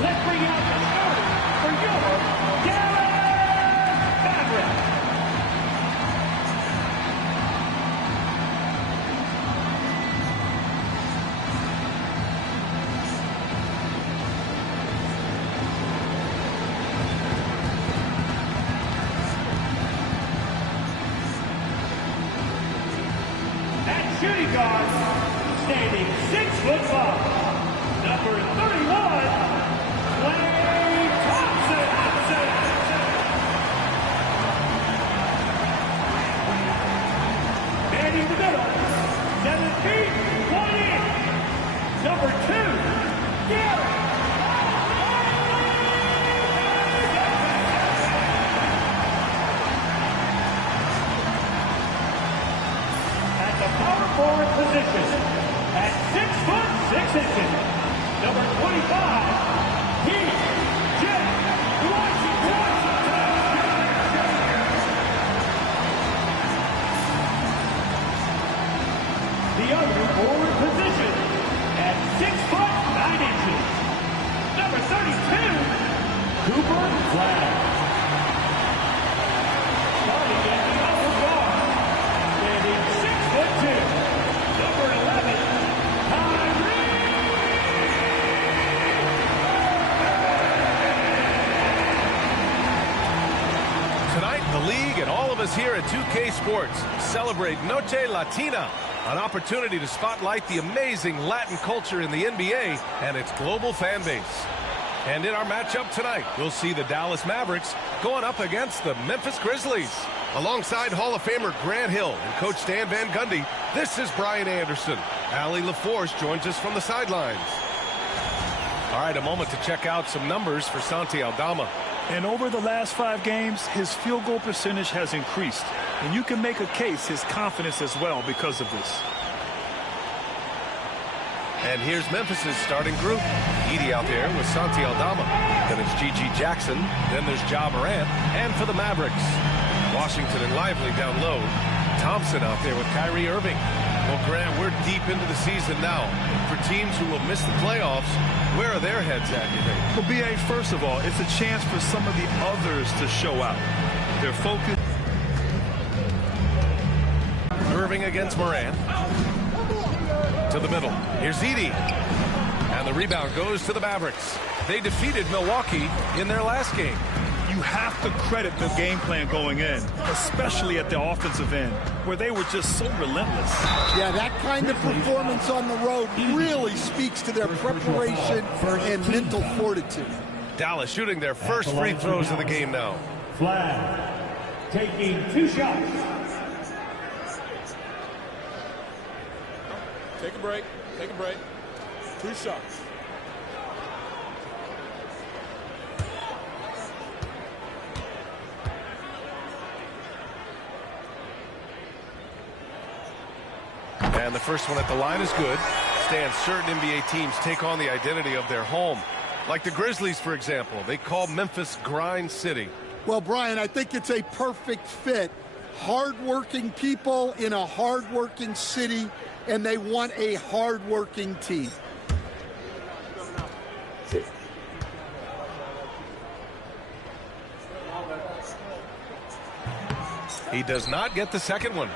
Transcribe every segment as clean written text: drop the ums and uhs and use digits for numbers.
Let's bring out the starter for your Dallas Mavericks. At shooting guard, standing 6'5", number 31, Klay Thompson. Manning the middle, 7 feet, 1 inch, number 2, Gary. At the power forward position, at 6'6", number 25, P.J. Washington. The other forward position, at 6'9", number 32, Cooper Flag. Starting at the upper guard, standing 6'2", number 11, Kyrie. Tonight, the league and all of us here at 2K Sports celebrate Noche Latina, an opportunity to spotlight the amazing Latin culture in the NBA and its global fan base. And in our matchup tonight, we'll see the Dallas Mavericks going up against the Memphis Grizzlies. Alongside Hall of Famer Grant Hill and Coach Stan Van Gundy, this is Brian Anderson. Allie LaForce joins us from the sidelines. All right, a moment to check out some numbers for Santi Aldama. And over the last 5 games, his field goal percentage has increased. And you can make a case his confidence as well because of this. And here's Memphis's starting group. Edey out there with Santi Aldama. Then it's Gigi Jackson. Then there's Ja Morant. And for the Mavericks, Washington and Lively down low. Thompson out there with Kyrie Irving. Well, Grant, we're deep into the season now. For teams who will miss the playoffs, where are their heads at, you think? Well, B.A., first of all, it's a chance for some of the others to show out. Their focus. Irving against Morant. To the middle. Here's Edey. And the rebound goes to the Mavericks. They defeated Milwaukee in their last game. You have to credit the game plan going in, especially at the offensive end, where they were just so relentless. Yeah, that kind of performance on the road really speaks to their preparation and mental fortitude. Dallas shooting their first free throws of the game now. Flag taking 2 shots. Take a break. Take a break. 2 shots. And the first one at the line is good. Stan, certain NBA teams take on the identity of their home. Like the Grizzlies, for example. They call Memphis Grind City. Well, Brian, I think it's a perfect fit. Hard-working people in a hard-working city, and they want a hard-working team. He does not get the second one.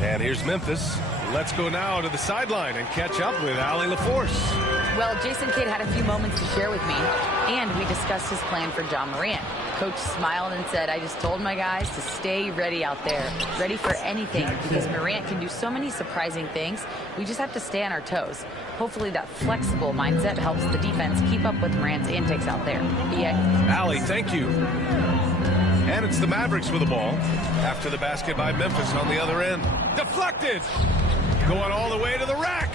And here's Memphis. Let's go now to the sideline and catch up with Allie LaForce. Well, Jason Kidd had a few moments to share with me, and we discussed his plan for Ja Morant. Coach smiled and said, I just told my guys to stay ready out there, ready for anything, because Morant can do so many surprising things. We just have to stay on our toes. Hopefully that flexible mindset helps the defense keep up with Morant's antics out there. B.A. Allie, thank you. And it's the Mavericks with the ball after the basket by Memphis on the other end. Deflected. Going all the way to the rack.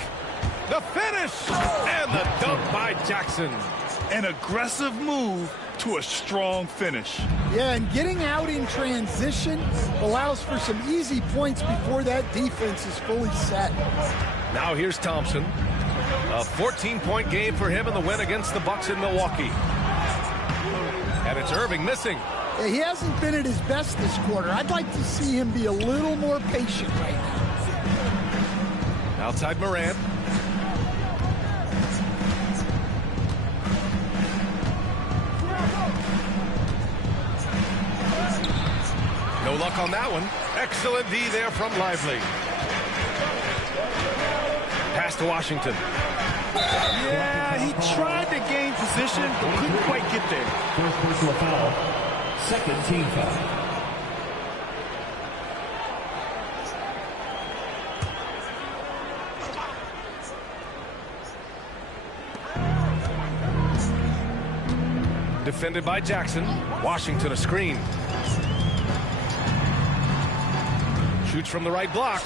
The finish. And the dunk by Jackson. An aggressive move to a strong finish. Yeah, and getting out in transition allows for some easy points before that defense is fully set. Now here's Thompson. A 14-point game for him in the win against the Bucks in Milwaukee. And it's Irving missing. Yeah, he hasn't been at his best this quarter. I'd like to see him be a little more patient right now. Outside Morant. block on that one. Excellent D there from Lively. Pass to Washington. Yeah, he tried to gain position, but couldn't quite get there. First personal foul. Second team foul. Defended by Jackson. Washington a screen. Shoots from the right block.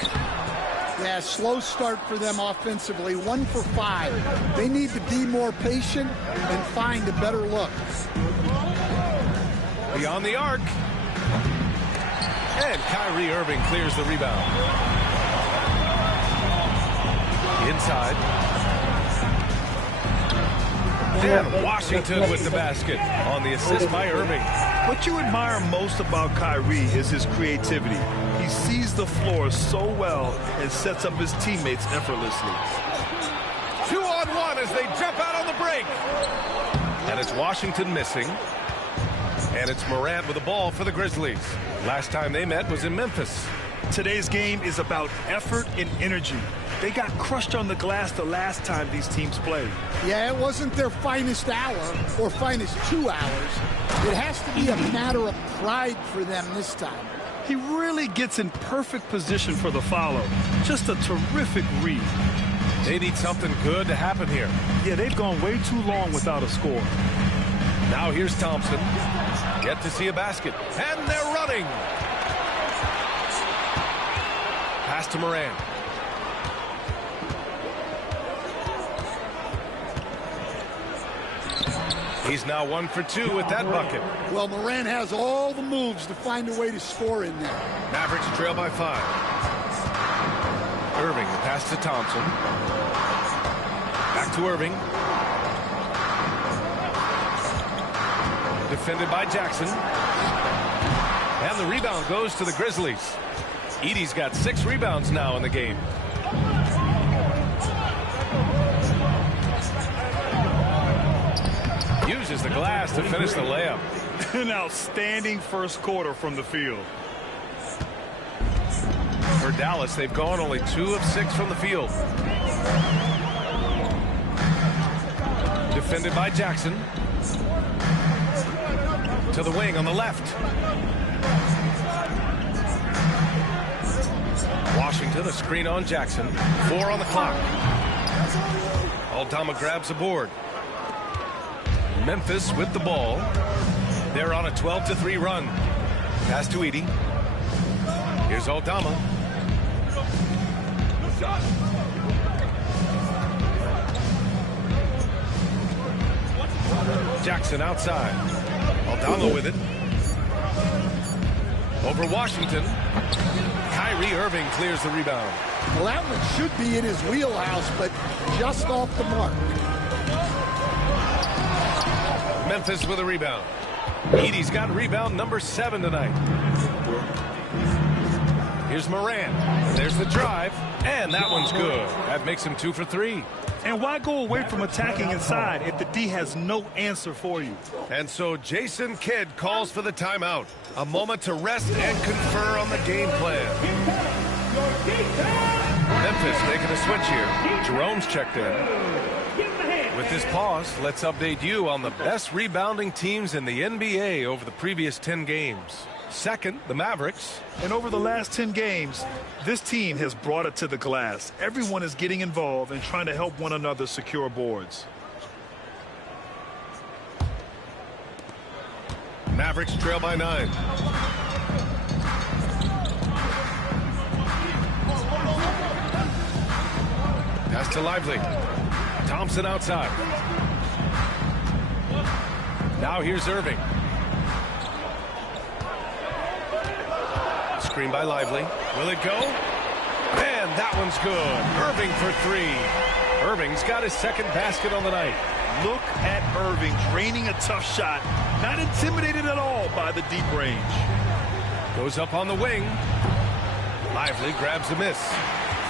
Yeah, slow start for them offensively. 1 for 5. They need to be more patient and find a better look. Beyond the arc. And Kyrie Irving clears the rebound. Inside. And Washington with the basket on the assist by Irving. What you admire most about Kyrie is his creativity. He sees the floor so well and sets up his teammates effortlessly. 2-on-1 as they jump out on the break. And it's Washington missing. And it's Morant with the ball for the Grizzlies. Last time they met was in Memphis. Today's game is about effort and energy. They got crushed on the glass the last time these teams played. Yeah, it wasn't their finest hour or finest 2 hours. It has to be a matter of pride for them this time. He really gets in perfect position for the follow. Just a terrific read. They need something good to happen here. Yeah, they've gone way too long without a score. Now here's Thompson. Yet to see a basket. And they're running. Pass to Morant. He's now 1 for 2 with that bucket. Well, Morant has all the moves to find a way to score in there. Mavericks trail by 5. Irving, the pass to Thompson. Back to Irving. Defended by Jackson. And the rebound goes to the Grizzlies. Edey's got 6 rebounds now in the game. Uses the glass to finish the layup. An outstanding first quarter from the field. For Dallas, they've gone only 2 of 6 from the field. Defended by Jackson. To the wing on the left. Washington, a screen on Jackson. 4 on the clock. Aldama grabs the board. Memphis with the ball. They're on a 12-3 run. Pass to Edey. Here's Aldama. Jackson outside. Aldama with it. Over Washington. Kyrie Irving clears the rebound. Well, that one should be in his wheelhouse, but just off the mark. Memphis with a rebound. Edey's got rebound number 7 tonight. Here's Morant. There's the drive, and that one's good. That makes him 2 for 3. And why go away from attacking inside if the D has no answer for you? And so Jason Kidd calls for the timeout. A moment to rest and confer on the game plan. Memphis making a switch here. Jerome's checked in. With this pause, let's update you on the best rebounding teams in the NBA over the previous 10 games. Second, the Mavericks. And over the last 10 games, this team has brought it to the glass. Everyone is getting involved and trying to help one another secure boards. Mavericks trail by 9. Pass to Lively. Thompson outside. Now here's Irving. Screen by Lively. Will it go? And that one's good. Irving for 3. Irving's got his second basket on the night. Look at Irving draining a tough shot. Not intimidated at all by the deep range. Goes up on the wing. Lively grabs a miss.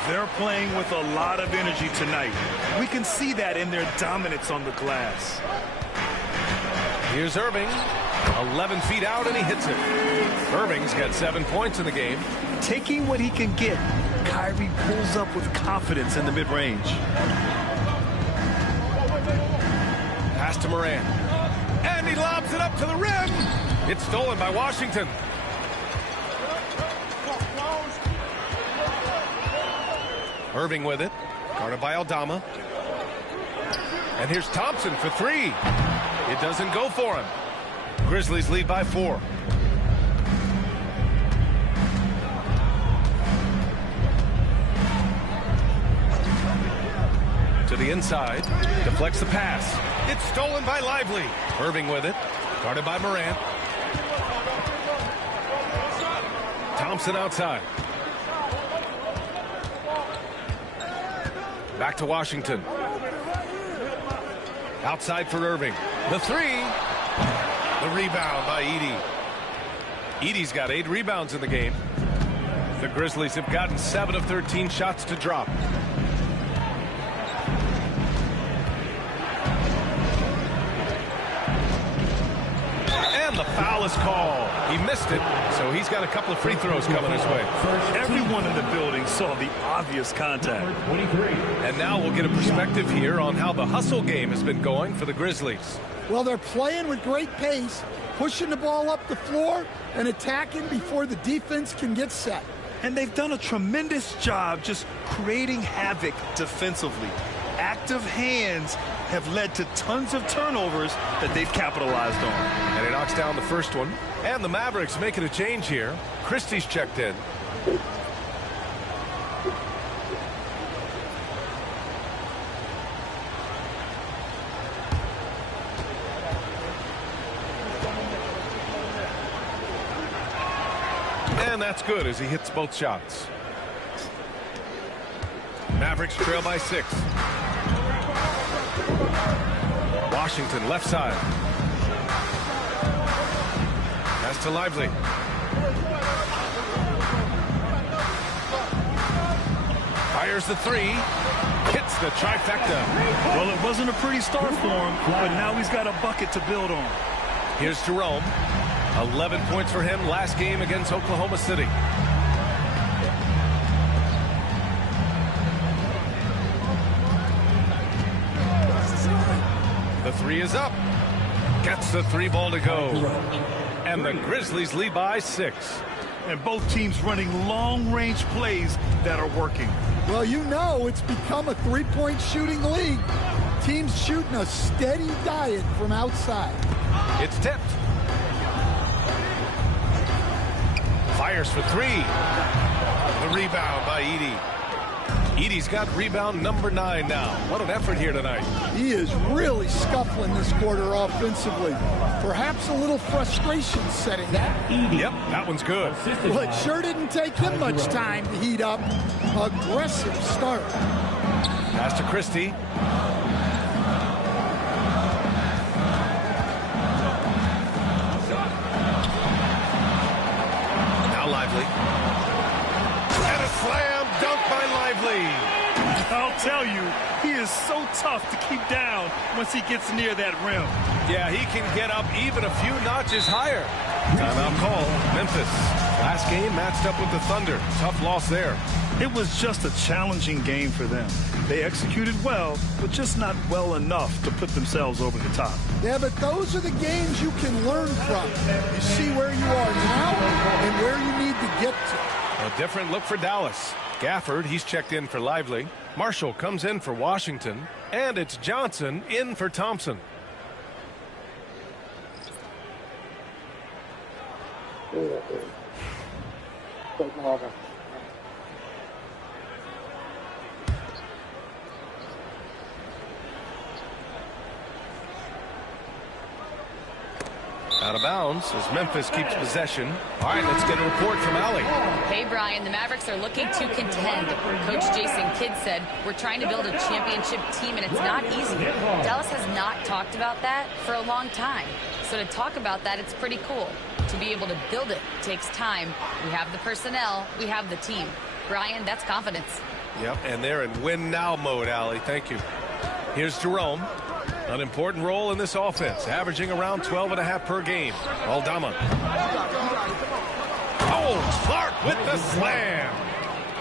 They're playing with a lot of energy tonight. We can see that in their dominance on the glass. Here's Irving. 11 feet out, and he hits it. Irving's got 7 points in the game. Taking what he can get, Kyrie pulls up with confidence in the mid-range. Pass to Morant. And he lobs it up to the rim. It's stolen by Washington. Irving with it. Guarded by Aldama. And here's Thompson for three. It doesn't go for him. Grizzlies lead by 4. To the inside. Deflects the pass. It's stolen by Lively. Irving with it. Guarded by Morant. Thompson outside. Back to Washington. Outside for Irving. The three. The rebound by Edey. Edey's got 8 rebounds in the game. The Grizzlies have gotten 7 of 13 shots to drop. And the foul is called. He missed it, so he's got a couple of free throws coming his way. Everyone in the building saw the obvious contact. And now we'll get a perspective here on how the hustle game has been going for the Grizzlies. Well, they're playing with great pace, pushing the ball up the floor and attacking before the defense can get set. And they've done a tremendous job just creating havoc defensively. Active hands have led to tons of turnovers that they've capitalized on. And he knocks down the first one. And the Mavericks making a change here. Christie's checked in. And that's good as he hits both shots. Mavericks trail by 6. Washington left side. Pass to Lively. Fires the three. Hits the trifecta. Well, it wasn't a pretty start for him, but now he's got a bucket to build on. Here's Jerome. 11 points for him last game against Oklahoma City. The three is up. Gets the 3 ball to go. And the Grizzlies lead by 6. And both teams running long-range plays that are working. Well, you know it's become a three-point shooting league. Teams shooting a steady diet from outside. It's tipped. Fires for 3. The rebound by Edey. Edey's got rebound number 9 now. What an effort here tonight. He is really scuffling this quarter offensively. Perhaps a little frustration setting in. Yep, that one's good. Well, it sure didn't take him much time to heat up. Aggressive start. Pass to Christie. Now Lively. And a slam dunk by Lively. I'll tell you, he is so tough to keep down once he gets near that rim. Yeah, he can get up even a few notches higher. Timeout call. Memphis. Last game matched up with the Thunder. Tough loss there. It was just a challenging game for them. They executed well, but just not well enough to put themselves over the top. Yeah, but those are the games you can learn from. You see where you are now and where you need to get to. A different look for Dallas. Gafford, he's checked in for Lively. Marshall comes in for Washington. And it's Johnson in for Thompson. Out of bounds as Memphis keeps possession. All right, let's get a report from Allie. Hey, Brian, the Mavericks are looking to contend. Coach Jason Kidd said, we're trying to build a championship team, and it's not easy. Dallas has not talked about that for a long time. So to talk about that, it's pretty cool. To be able to build it takes time. We have the personnel. We have the team. Brian, that's confidence. Yep, and they're in win-now mode, Allie. Thank you. Here's Jerome. An important role in this offense, averaging around 12.5 per game. Aldama. Oh, Clark with the slam.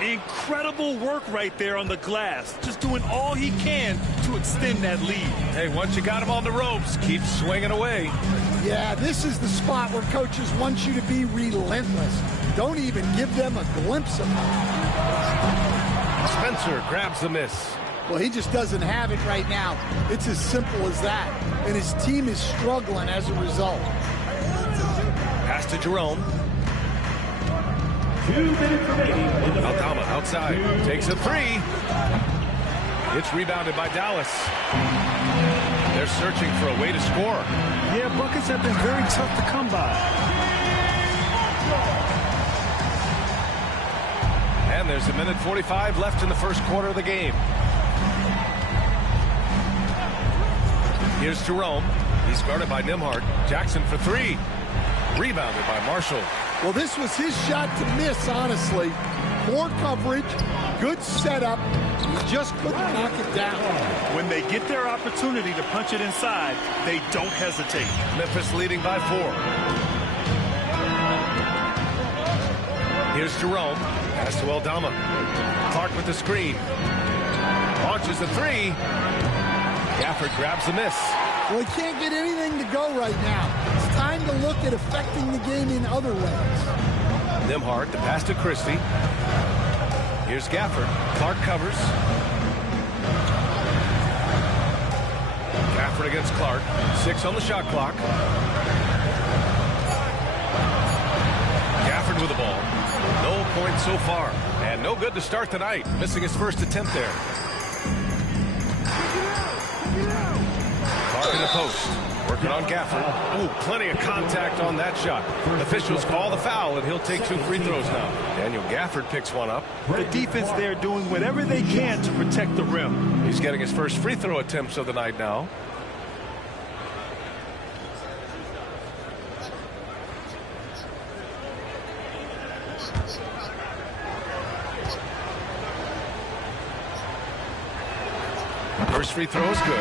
Incredible work right there on the glass. Just doing all he can to extend that lead. Hey, once you got him on the ropes, keep swinging away. Yeah, this is the spot where coaches want you to be relentless. Don't even give them a glimpse of it. Spencer grabs the miss. Well, he just doesn't have it right now. It's as simple as that. And his team is struggling as a result. Pass to Jerome. 2 minutes remaining. Aldama outside. Takes a three. It's rebounded by Dallas. They're searching for a way to score. Yeah, buckets have been very tough to come by. And there's a minute 45 left in the first quarter of the game. Here's Jerome. He's guarded by Nembhard. Jackson for three. Rebounded by Marshall. Well, this was his shot to miss, honestly. Poor coverage, good setup. He just couldn't knock it down. When they get their opportunity to punch it inside, they don't hesitate. Memphis leading by 4. Here's Jerome. Pass to Aldama. Clark with the screen. Launches a three. Gafford grabs the miss. Well, he can't get anything to go right now. It's time to look at affecting the game in other ways. Nembhard, the pass to Christie. Here's Gafford. Clark covers. Gafford against Clark. 6 on the shot clock. Gafford with the ball. No points so far. And no good to start the night. Missing his first attempt there. Clark in the post. Working on Gafford. Ooh, plenty of contact on that shot. Officials call the foul, and he'll take 2 free throws now. Daniel Gafford picks one up. The defense there doing whatever they can to protect the rim. He's getting his first free throw attempts of the night now. First free throw is good.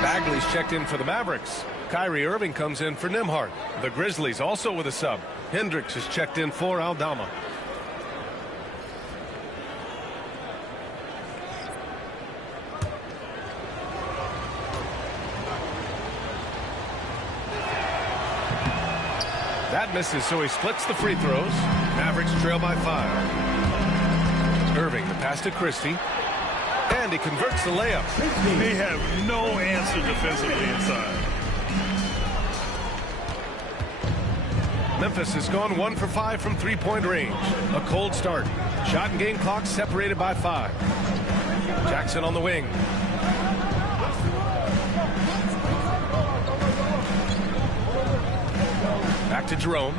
Bagley's checked in for the Mavericks. Kyrie Irving comes in for Nembhard. The Grizzlies also with a sub. Hendricks is checked in for Aldama. That misses, so he splits the free throws. Mavericks trail by 5. Irving, the pass to Christie. And he converts the layup. They have no answer defensively inside. Memphis has gone 1 for 5 from three-point range. A cold start. Shot and game clock separated by 5. Jackson on the wing. Back to Jerome.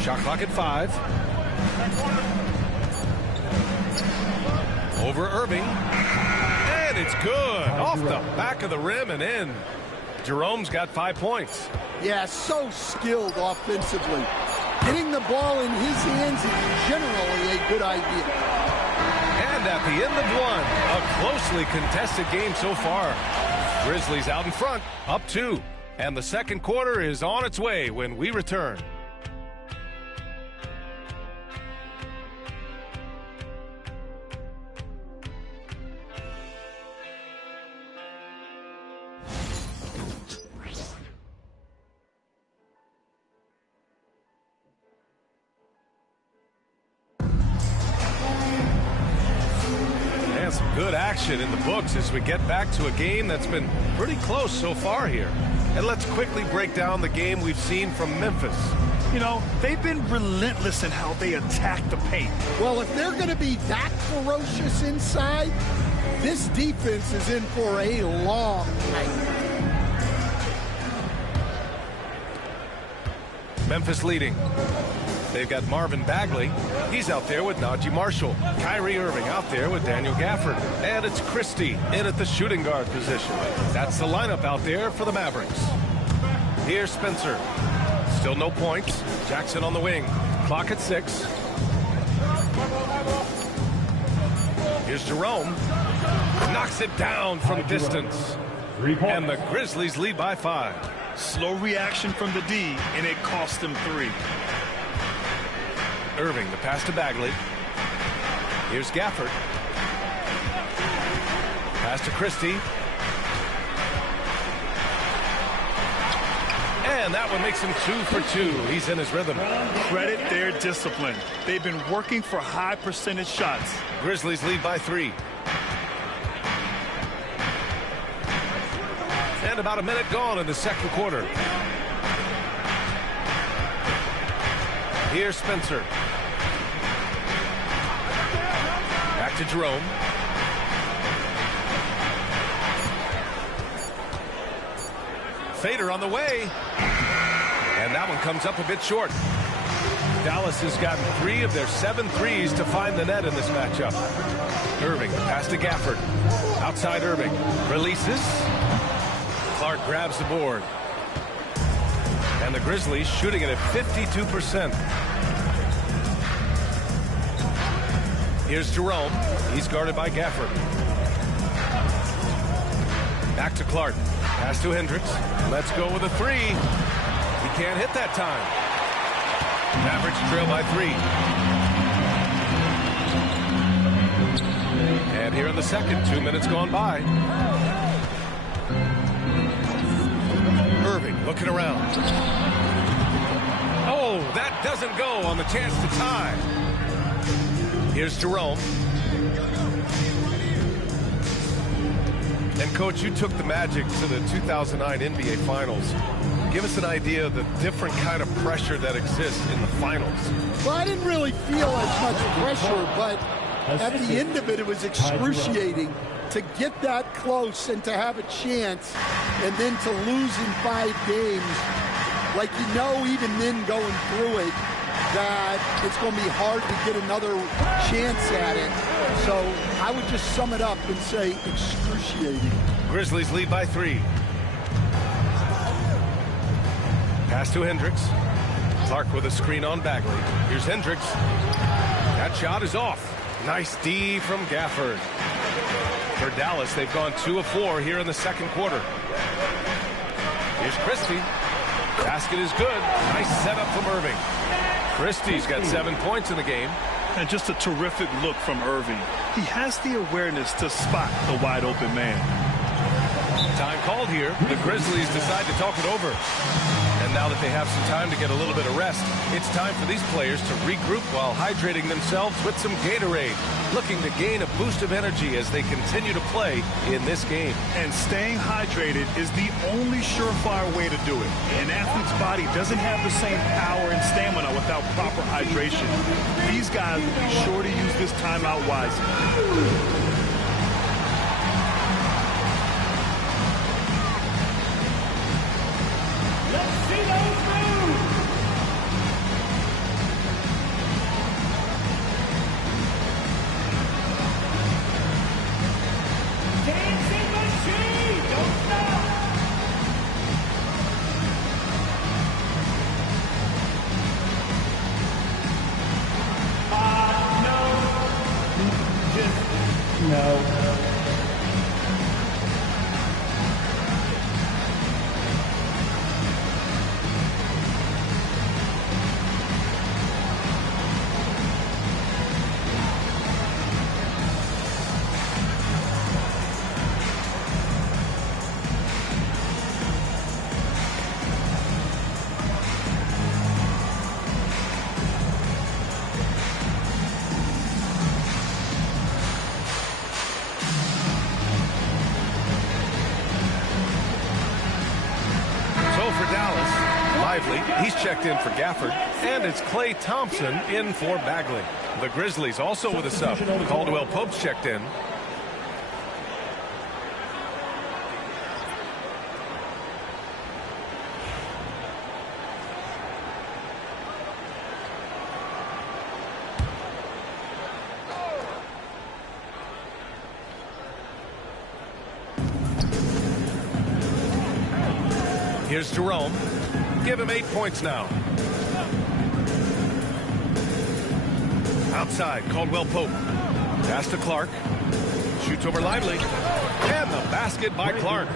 Shot clock at 5. Over Irving. And it's good. Off the back of the rim and in. Jerome's got 5 points. Yeah, so skilled offensively. Getting the ball in his hands is generally a good idea. And at the end of 1, a closely contested game so far. Grizzlies out in front, up 2. And the second quarter is on its way when we return. Some good action in the books as we get back to a game that's been pretty close so far here. And let's quickly break down the game we've seen from Memphis. You know, they've been relentless in how they attack the paint. Well, if they're going to be that ferocious inside, this defense is in for a long night. Memphis leading. They've got Marvin Bagley. He's out there with Najee Marshall. Kyrie Irving out there with Daniel Gafford. And it's Christie in at the shooting guard position. That's the lineup out there for the Mavericks. Here's Spencer. Still no points. Jackson on the wing. Clock at 6. Here's Jerome. Knocks it down from distance. And the Grizzlies lead by 5. Slow reaction from the D, and it cost them 3. Irving, the pass to Bagley. Here's Gafford. Pass to Christie. And that one makes him 2 for 2. He's in his rhythm. Credit their discipline. They've been working for high percentage shots. Grizzlies lead by 3. And about a minute gone in the second quarter. Here's Spencer. Back to Jerome. Fader on the way. And that one comes up a bit short. Dallas has gotten 3 of their 7 threes to find the net in this matchup. Irving, pass to Gafford. Outside Irving. Releases. Clark grabs the board. And the Grizzlies shooting it at 52%. Here's Jerome. He's guarded by Gafford. Back to Clark. Pass to Hendricks. Let's go with a 3. He can't hit that time. Mavericks trail by 3. And here in the second, 2 minutes gone by. Irving looking around. Oh, that doesn't go on the chance to tie. Here's Jerome. And, Coach, you took the Magic to the 2009 NBA Finals. Give us an idea of the different kind of pressure that exists in the finals. Well, I didn't really feel as much pressure, but at the end of it, it was excruciating to get that close and to have a chance and then to lose in 5 games. Like, you know, even then going through it, that it's going to be hard to get another chance at it. So I would just sum it up and say excruciating. Grizzlies lead by 3. Pass to Hendricks. Clark with a screen on Bagley. Here's Hendricks. That shot is off. Nice D from Gafford. For Dallas, they've gone 2 of 4 here in the second quarter. Here's Christie. Basket is good. Nice setup from Irving. Christie's got 7 points in the game. And just a terrific look from Irving. He has the awareness to spot the wide open man. Time called here. The Grizzlies decide to talk it over. And now that they have some time to get a little bit of rest, it's time for these players to regroup while hydrating themselves with some Gatorade, looking to gain a boost of energy as they continue to play in this game. And staying hydrated is the only surefire way to do it. An athlete's body doesn't have the same power and stamina without proper hydration. These guys will be sure to use this timeout wisely. He's checked in for Gafford, and it's Klay Thompson in for Bagley. The Grizzlies also with a sub. Caldwell Pope's checked in. Here's Jerome. Give him 8 points now. Outside, Caldwell Pope. Pass to Clark. Shoots over Lively. And the basket by Clark.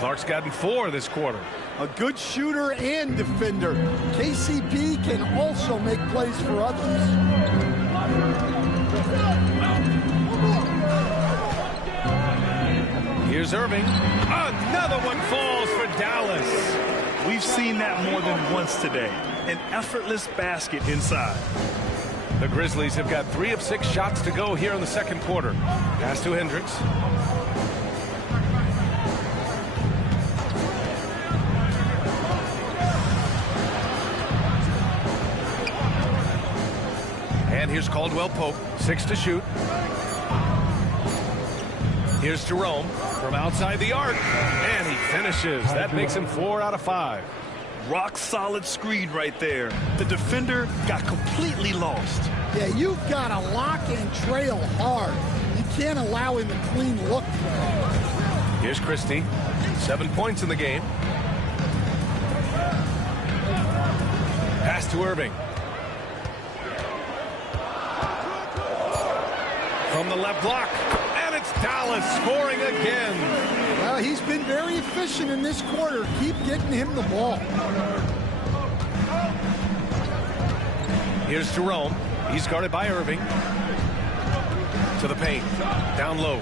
Clark's gotten 4 this quarter. A good shooter and defender. KCP can also make plays for others. Here's Irving. Another one falls for Dallas. We've seen that more than once today. An effortless basket inside. The Grizzlies have got 3 of 6 shots to go here in the second quarter. Pass to Hendricks. And here's Caldwell Pope, 6 to shoot. Here's Jerome from outside the arc, and he finishes. That makes him 4 out of 5. Rock solid screen right there. The defender got completely lost. Yeah, you've got to lock and trail hard. You can't allow him a clean look. Here's Christie, 7 points in the game. Pass to Irving. From the left block, and it's Dallas scoring again. Well, he's been very efficient in this quarter. Keep getting him the ball. Here's Jerome. He's guarded by Irving. To the paint. Down low.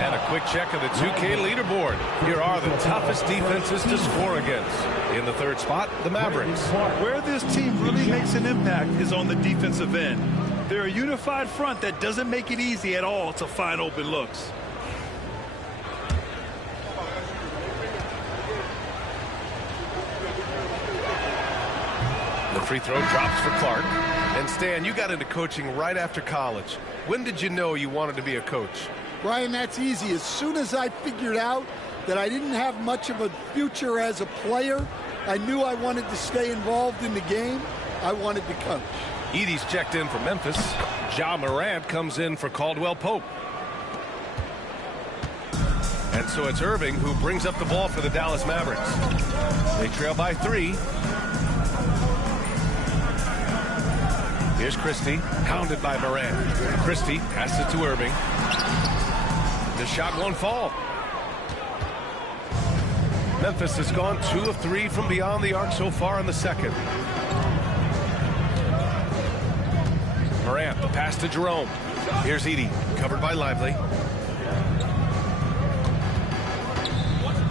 And a quick check of the 2K leaderboard. Here are the toughest defenses to score against. In the third spot, the Mavericks. Where this team really makes an impact is on the defensive end. They're a unified front that doesn't make it easy at all to find open looks. The free throw drops for Clark. And Stan, you got into coaching right after college. When did you know you wanted to be a coach? Brian, that's easy. As soon as I figured out that I didn't have much of a future as a player, I knew I wanted to stay involved in the game. I wanted to coach. Edie's checked in for Memphis. Ja Morant comes in for Caldwell Pope. And so it's Irving who brings up the ball for the Dallas Mavericks. They trail by 3. Here's Christie, hounded by Morant. Christie passes it to Irving. The shot won't fall. Memphis has gone 2 of 3 from beyond the arc so far in the second. Morant, the pass to Jerome. Here's Edie, covered by Lively.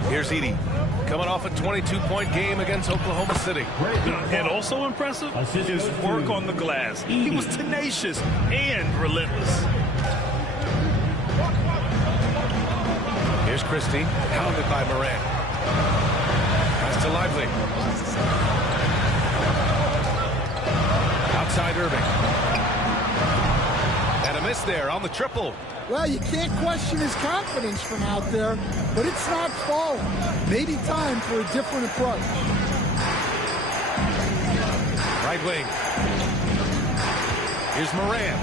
Here's Edie, coming off a 22-point game against Oklahoma City. And also impressive, his work on the glass. He was tenacious and relentless. Here's Christie, hounded by Morant. Pass to Lively. Outside Irving. And a miss there on the triple. Well, you can't question his confidence from out there, but it's not falling. Maybe time for a different approach. Right wing. Here's Morant.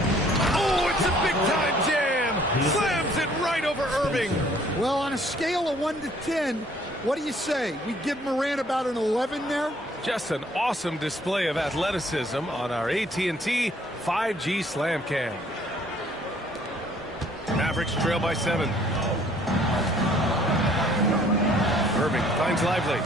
Oh, it's a big-time jam. Slams it right over Irving. Well, on a scale of 1 to 10, what do you say? We give Morant about an 11 there? Just an awesome display of athleticism on our AT&T 5G Slam Cam. Mavericks trail by 7. Irving finds Lively.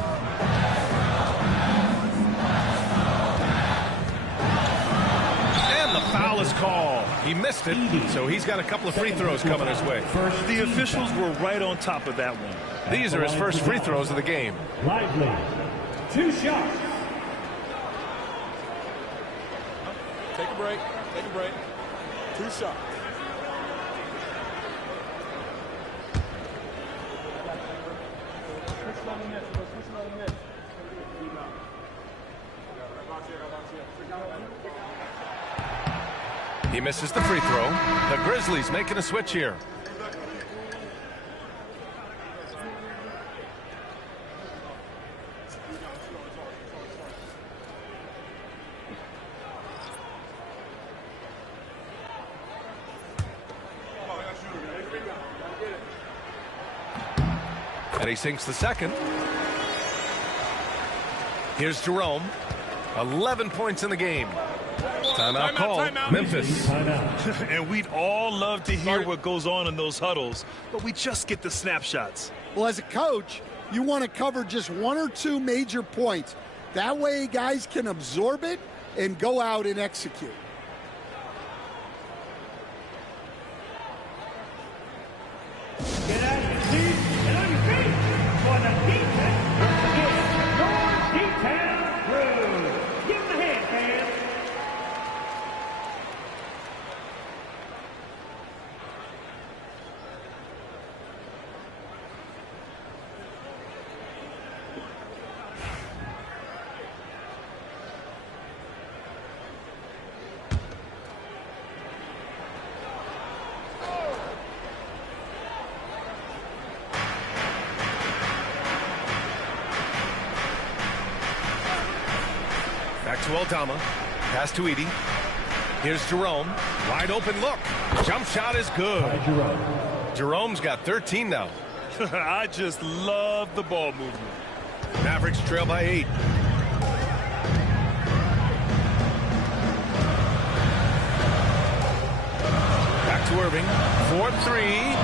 And the foul is called. He missed it, so he's got a couple of free throws coming his way. The officials were right on top of that one. These are his first free throws of the game. Lively. 2 shots. Take a break. Take a break. 2 shots. He misses the free throw. The Grizzlies making a switch here. And he sinks the second. Here's Jerome. 11 points in the game. Timeout call, Memphis. And we'd all love to hear what goes on in those huddles, but we just get the snapshots. Well, as a coach, you want to cover just one or two major points. That way guys can absorb it and go out and execute. Get out of your seat and on your feet for the defense. It's your detail crew. Give them a hand, fans. Back to Aldama. Pass to Edie. Here's Jerome. Wide open look. Jump shot is good. Jerome's got 13 now. I just love the ball movement. Mavericks trail by 8. Back to Irving. 4-3.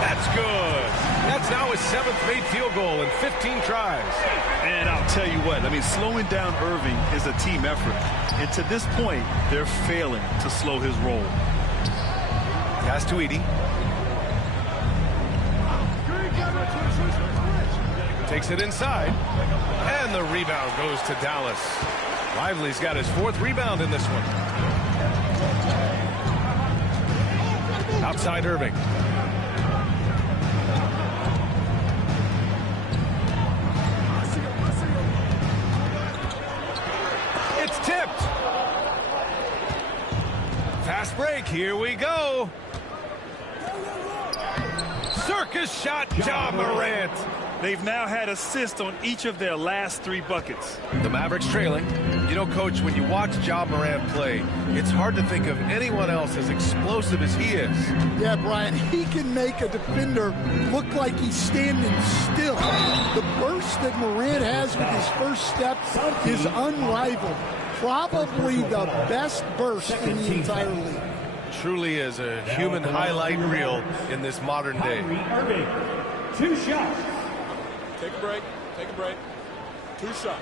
That's good. That's now his 7th made field goal in 15 tries. And I'll tell you what, I mean, slowing down Irving is a team effort. And to this point, they're failing to slow his roll. Pass to Edie. Takes it inside. And the rebound goes to Dallas. Lively's got his 4th rebound in this one. Outside Irving. It's tipped. Fast break. Here we go. Circus shot, Ja Morant. They've now had assists on each of their last 3 buckets. The Mavericks trailing. You know, Coach, when you watch Ja Morant play, it's hard to think of anyone else as explosive as he is. Yeah, Brian, he can make a defender look like he's standing still. The burst that Morant has with his first step is unrivaled. Probably the best burst in the entire league. Truly is a human highlight reel in this modern day. Irving, 2 shots. Take a break. Take a break. 2 shots.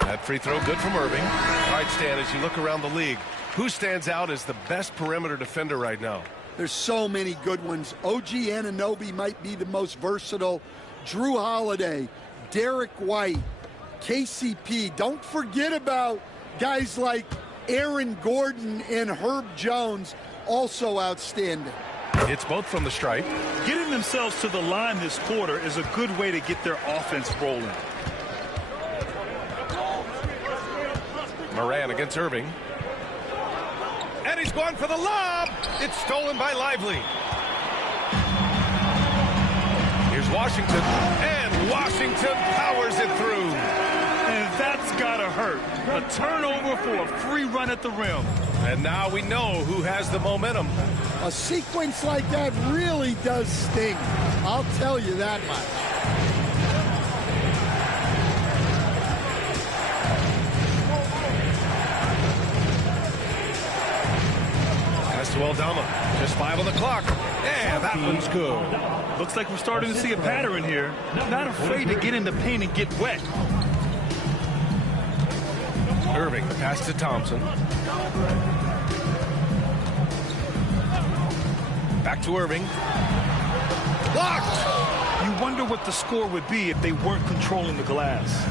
That free throw good from Irving. All right, Stan, as you look around the league, who stands out as the best perimeter defender right now? There's so many good ones. OG Anunoby might be the most versatile. Drew Holiday, Derek White, KCP. Don't forget about guys like Aaron Gordon and Herb Jones, also outstanding. It's both from the stripe. Getting themselves to the line this quarter is a good way to get their offense rolling. Moran against Irving. And he's going for the lob. It's stolen by Lively. Here's Washington. And Washington powers it through. And that's gotta hurt. A turnover for a free run at the rim. And now we know who has the momentum. A sequence like that really does sting. I'll tell you that much. Pass to Aldama. Just 5 on the clock. And that one's good. Looks like we're starting to see a pattern here. Not afraid to get in the paint and get wet. Irving, pass to Thompson. Back to Irving. Blocked! You wonder what the score would be if they weren't controlling the glass.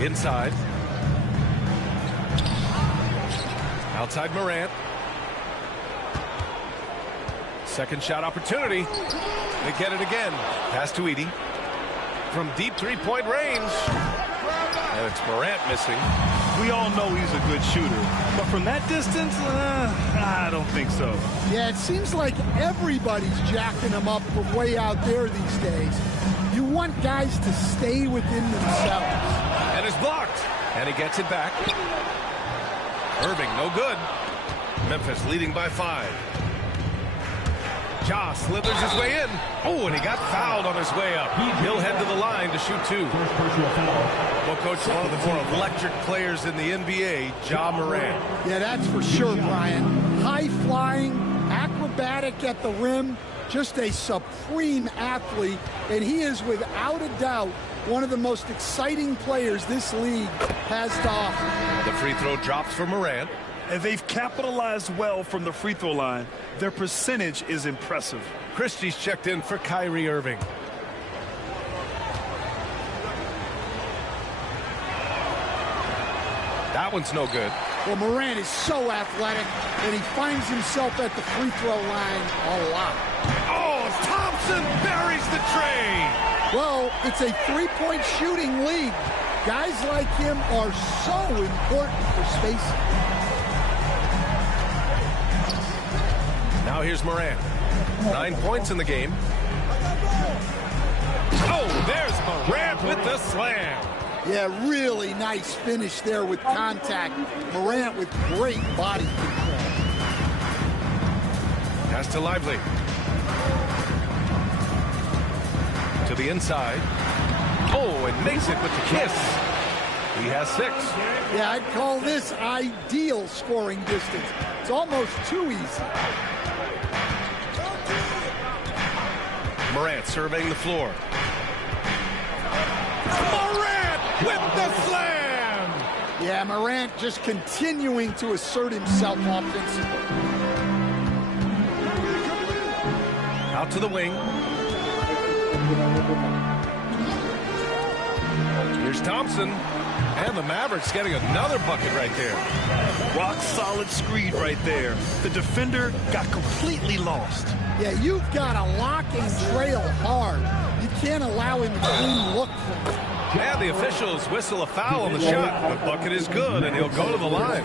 Inside. Outside Morant. Second shot opportunity. They get it again. Pass to Edie. From deep three-point range. And it's Morant missing. We all know he's a good shooter. But from that distance, I don't think so. Yeah, it seems like everybody's jacking him up from way out there these days. You want guys to stay within themselves. And it's blocked. And he gets it back. Irving, no good. Memphis leading by 5. Ja slithers his way in. Oh, and he got fouled on his way up. He'll head to the line to shoot 2. Well, Coach, one of the more electric players in the NBA, Ja Morant. Yeah, that's for sure, Brian. High-flying, acrobatic at the rim, just a supreme athlete, and he is without a doubt one of the most exciting players this league has to offer. The free throw drops for Morant. And they've capitalized well from the free throw line. Their percentage is impressive. Christie's checked in for Kyrie Irving. That one's no good. Well, Morant is so athletic, and he finds himself at the free throw line a lot. Oh, Thompson buries the tray. Well, it's a three-point shooting league. Guys like him are so important for spacing. Now here's Morant. 9 points in the game. Oh, there's Morant with the slam. Yeah, really nice finish there with contact. Morant with great body control. Pass to Lively. To the inside. Oh, and makes it with the kiss. He has 6. Yeah, I'd call this ideal scoring distance. It's almost too easy. Morant surveying the floor. Morant with the slam! Yeah, Morant just continuing to assert himself offensively. Out to the wing. Here's Thompson. And the Mavericks getting another bucket right there. Rock solid screen right there. The defender got completely lost. Yeah, you've got to lock and trail hard. You can't allow him to clean look for it. And the officials whistle a foul on the shot. The bucket is good, and he'll go to the line.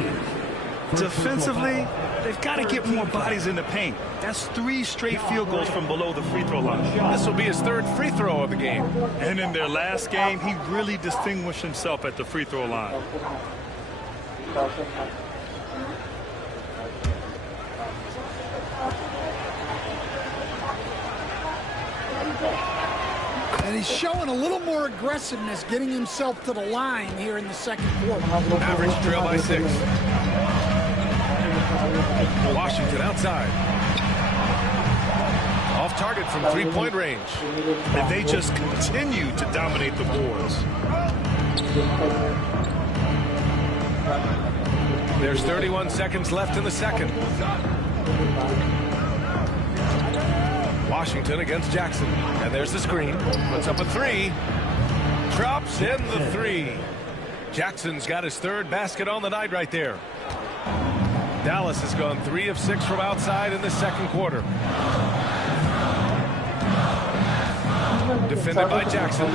Defensively, they've got to get more bodies in the paint. That's 3 straight field goals from below the free throw line. This will be his 3rd free throw of the game. And in their last game, he really distinguished himself at the free throw line. And he's showing a little more aggressiveness, getting himself to the line here in the second quarter. Mavericks trail by 6. Washington outside. Off target from 3-point range. And they just continue to dominate the boards. There's 31 seconds left in the second. Washington against Jackson. And there's the screen. Puts up a 3. Drops in the 3. Jackson's got his 3rd basket on the night right there. Dallas has gone 3 of 6 from outside in the second quarter. Defended by Jackson.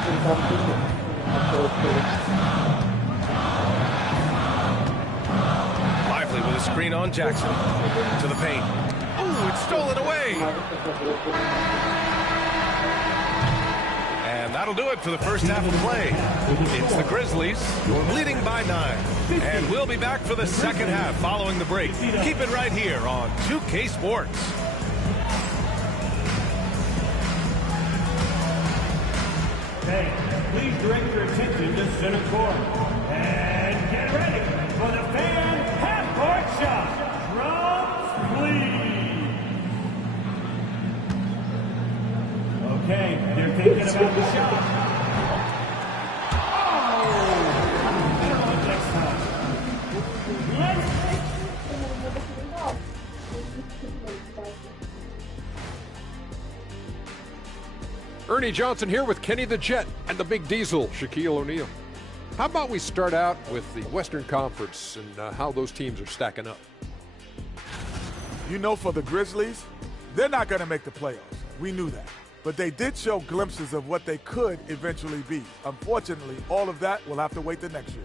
Lively with a screen on Jackson. To the paint. Ooh, it's stolen away. And that'll do it for the first half of play. It's the Grizzlies leading by 9. And we'll be back for the second half following the break. Keep it right here on 2K Sports. Okay, please direct your attention to center court. And get ready for the fan half-court shot. Drums, please. Okay, they're thinking about the shot. Ernie Johnson here with Kenny the Jet and the Big Diesel, Shaquille O'Neal. How about we start out with the Western Conference and how those teams are stacking up? You know, for the Grizzlies, they're not going to make the playoffs. We knew that. But they did show glimpses of what they could eventually be. Unfortunately, all of that will have to wait the next year.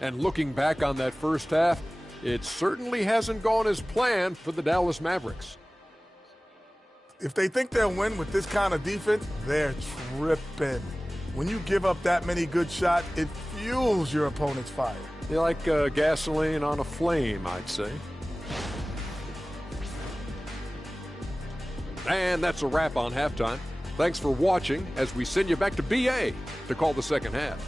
And looking back on that first half, it certainly hasn't gone as planned for the Dallas Mavericks. If they think they'll win with this kind of defense, they're tripping. When you give up that many good shots, it fuels your opponent's fire. You like gasoline on a flame, I'd say. And that's a wrap on halftime. Thanks for watching as we send you back to BA to call the second half.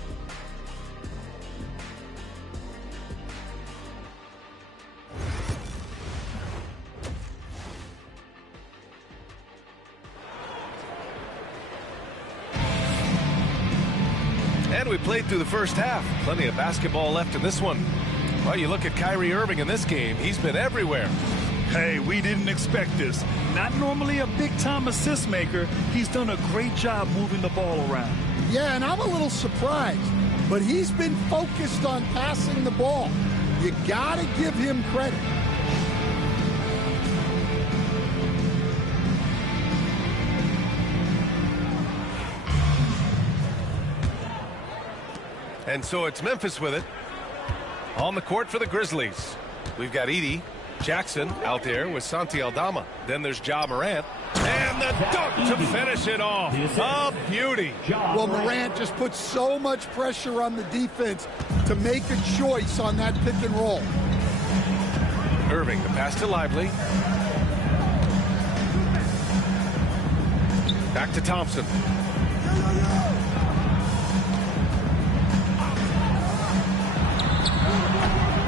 And we played through the first half. Plenty of basketball left in this one. Well, you look at Kyrie Irving in this game. He's been everywhere. Hey, we didn't expect this. Not normally a big-time assist maker. He's done a great job moving the ball around. Yeah, and I'm a little surprised, but he's been focused on passing the ball. You got to give him credit. And so it's Memphis with it. On the court for the Grizzlies. We've got Edey Jackson out there with Santi Aldama. Then there's Ja Morant. And the dunk to finish it off. A beauty. Well, Morant just put so much pressure on the defense to make a choice on that pick and roll. Irving, the pass to Lively. Back to Thompson.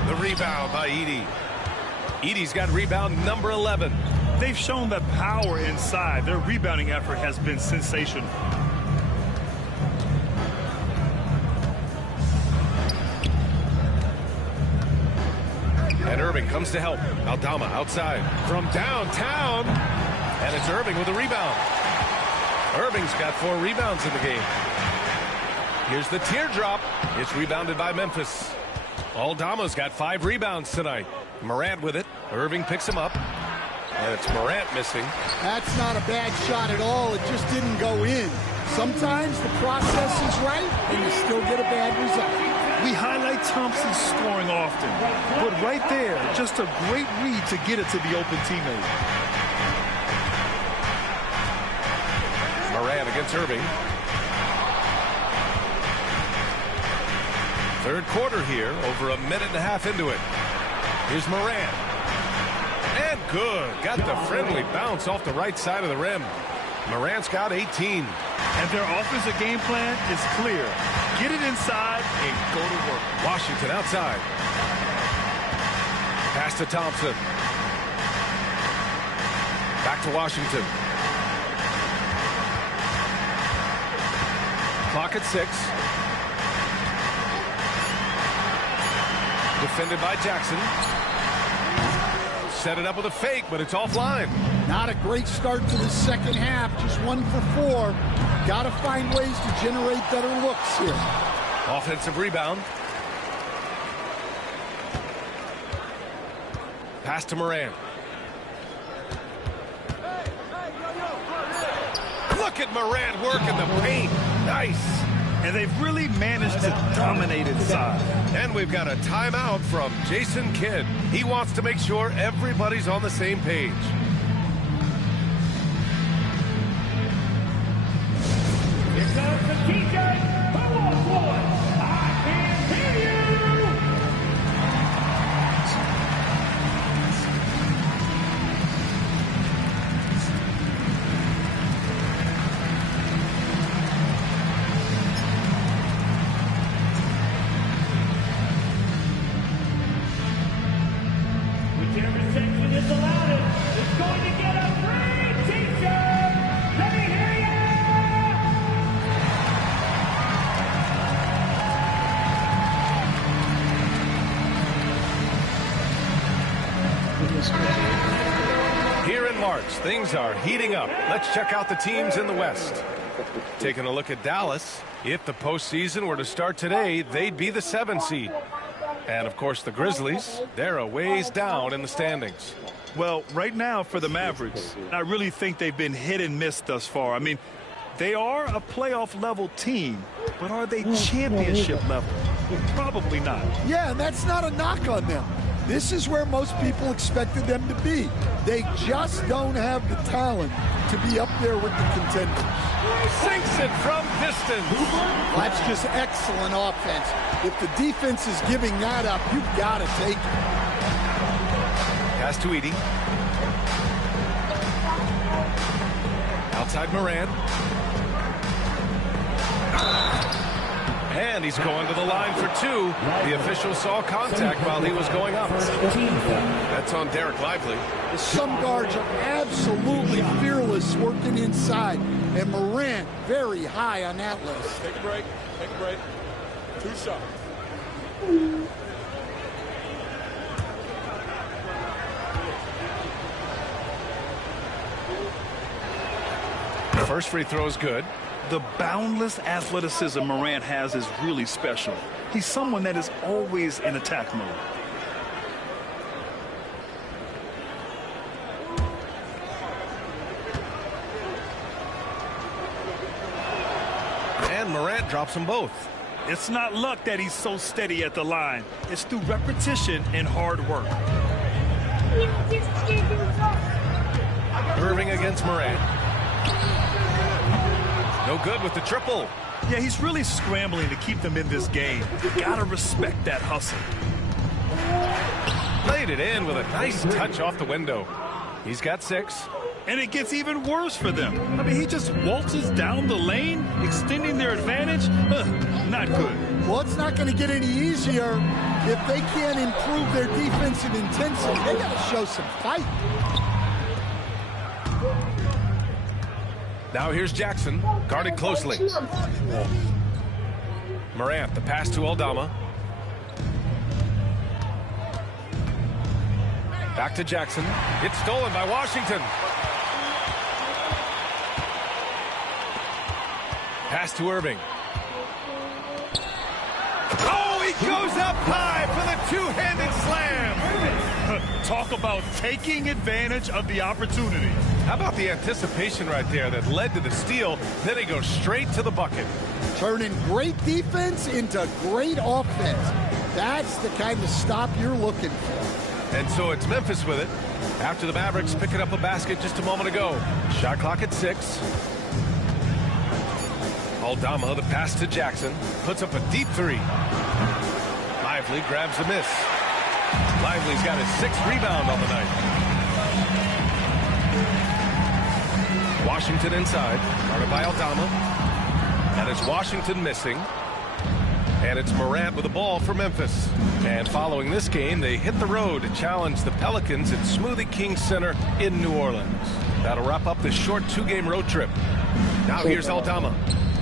The rebound by Edey. Edey's got rebound number 11. They've shown that power inside. Their rebounding effort has been sensational. And Irving comes to help. Aldama outside from downtown. And it's Irving with a rebound. Irving's got 4 rebounds in the game. Here's the teardrop. It's rebounded by Memphis. Aldama's got 5 rebounds tonight. Morant with it. Irving picks him up. And it's Morant missing. That's not a bad shot at all. It just didn't go in. Sometimes the process is right, and you still get a bad result. We highlight Thompson's scoring often, but right there, just a great read to get it to the open teammate. Morant against Irving. Third quarter here, over a minute and a half into it. Here's Morant. And good. Got the friendly bounce off the right side of the rim. Morant's got 18. And their offensive game plan is clear. Get it inside and go to work. Washington outside. Pass to Thompson. Back to Washington. Clock at 6. Defended by Jackson. Set it up with a fake, but it's offline. Not a great start to the second half. Just 1 for 4. Got to find ways to generate better looks here. Offensive rebound. Pass to Morant. Look at Morant working the paint. Nice. And they've really managed to dominate inside. And we've got a timeout from Jason Kidd. He wants to make sure everybody's on the same page. Here comes the teacher. Come on, boy. I can hear you. Whichever section is the loudest is going to get a free t-shirt. Let me hear ya. Here in March, things are heating up. Let's check out the teams in the West. Taking a look at Dallas. If the postseason were to start today, they'd be the 7 seed. And, of course, the Grizzlies, they're a ways down in the standings. Well, right now for the Mavericks, I really think they've been hit and miss thus far. I mean, they are a playoff-level team, but are they championship level? Probably not. Yeah, and that's not a knock on them. This is where most people expected them to be. They just don't have the talent to be up there with the contenders. Sinks it from distance. That's just excellent offense. If the defense is giving that up, you've got to take it. Pass to Edie. Outside Morant. And he's going to the line for two. The official saw contact while he was going up. That's on Derek Lively. Some guards are absolutely fearless working inside, and Morant very high on that list. Take a break. Take a break. 2 shots. First free throw is good. The boundless athleticism Morant has is really special. He's someone that is always in attack mode. And Morant drops them both. It's not luck that he's so steady at the line. It's through repetition and hard work. Irving against Morant. No good with the triple. Yeah, he's really scrambling to keep them in this game. You gotta respect that hustle. Laid it in with a nice touch off the window. He's got 6. And it gets even worse for them. I mean, he just waltzes down the lane, extending their advantage. Not good. Well, it's not going to get any easier if they can't improve their defensive intensity. They got to show some fight. Now here's Jackson, guarded closely. Morant, the pass to Aldama. Back to Jackson. It's stolen by Washington. Pass to Irving. Oh, he goes up high for the two-handed slam. Talk about taking advantage of the opportunity. How about the anticipation right there that led to the steal? Then he goes straight to the bucket. Turning great defense into great offense. That's the kind of stop you're looking for. And so it's Memphis with it. After the Mavericks picking up a basket just a moment ago. Shot clock at 6. Aldama, the pass to Jackson. Puts up a deep 3. Lively grabs a miss. Lively's got his 6th rebound on the night. Washington inside. Guarded by Aldama. And it's Washington missing. And it's Morant with the ball for Memphis. And following this game, they hit the road to challenge the Pelicans at Smoothie King Center in New Orleans. That'll wrap up this short 2-game road trip. Now here's Aldama.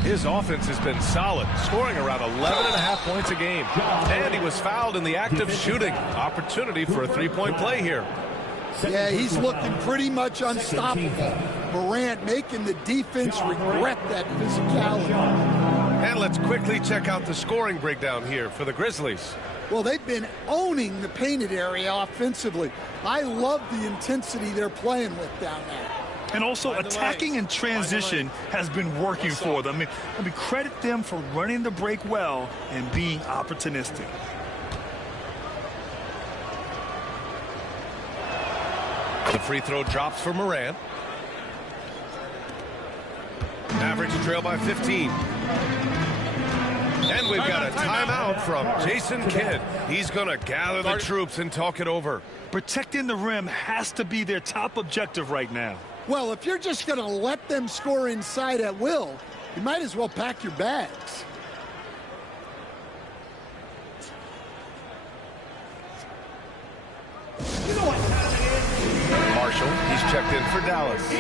His offense has been solid, scoring around 11.5 points a game. And he was fouled in the act of shooting. Opportunity for a 3-point play here. Yeah, he's looking pretty much unstoppable. Morant making the defense regret that physicality. And let's quickly check out the scoring breakdown here for the Grizzlies. Well, they've been owning the painted area offensively. I love the intensity they're playing with down there. And also attacking in transition has been working for them. I mean, credit them for running the break well and being opportunistic. The free throw drops for Morant. Mavericks trail by 15. And we've got a timeout from Jason Kidd. He's going to gather the troops and talk it over. Protecting the rim has to be their top objective right now. Well, if you're just going to let them score inside at will, you might as well pack your bags. Marshall, he's checked in for Dallas.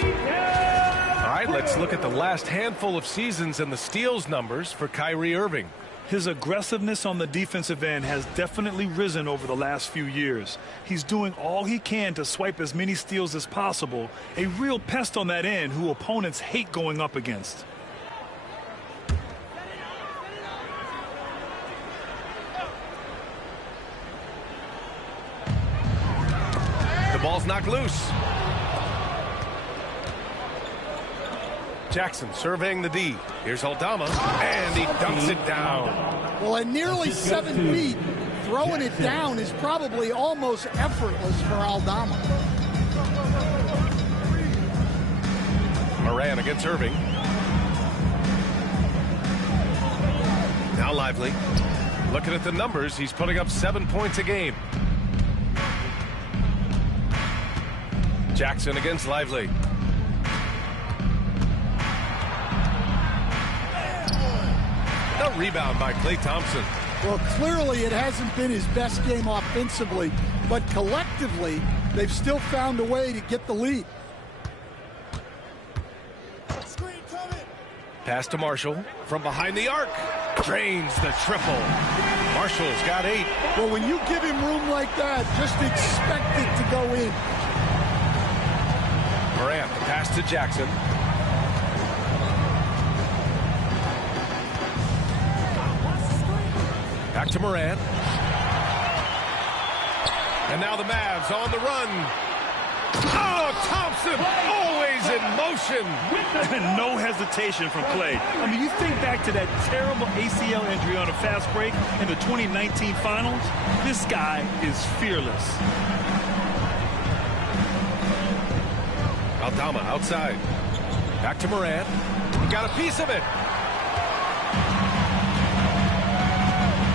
All right, let's look at the last handful of seasons and the steals numbers for Kyrie Irving. His aggressiveness on the defensive end has definitely risen over the last few years. He's doing all he can to swipe as many steals as possible, a real pest on that end who opponents hate going up against. The ball's knocked loose. Jackson surveying the D. Here's Aldama, and he dunks it down. Well, at nearly 7 feet, throwing it down is probably almost effortless for Aldama. Moran against Irving. Now Lively. Looking at the numbers, he's putting up 7 points a game. Jackson against Lively. A rebound by Klay Thompson. Well, clearly it hasn't been his best game offensively, but collectively, they've still found a way to get the lead. Pass to Marshall from behind the arc. Drains the triple. Marshall's got 8. Well, when you give him room like that, just expect it to go in. Morant, the pass to Jackson. Back to Morant. And now the Mavs on the run. Oh, Thompson always in motion. And no hesitation from Klay. I mean, you think back to that terrible ACL injury on a fast break in the 2019 finals. This guy is fearless. Aldama outside. Back to Morant. He got a piece of it.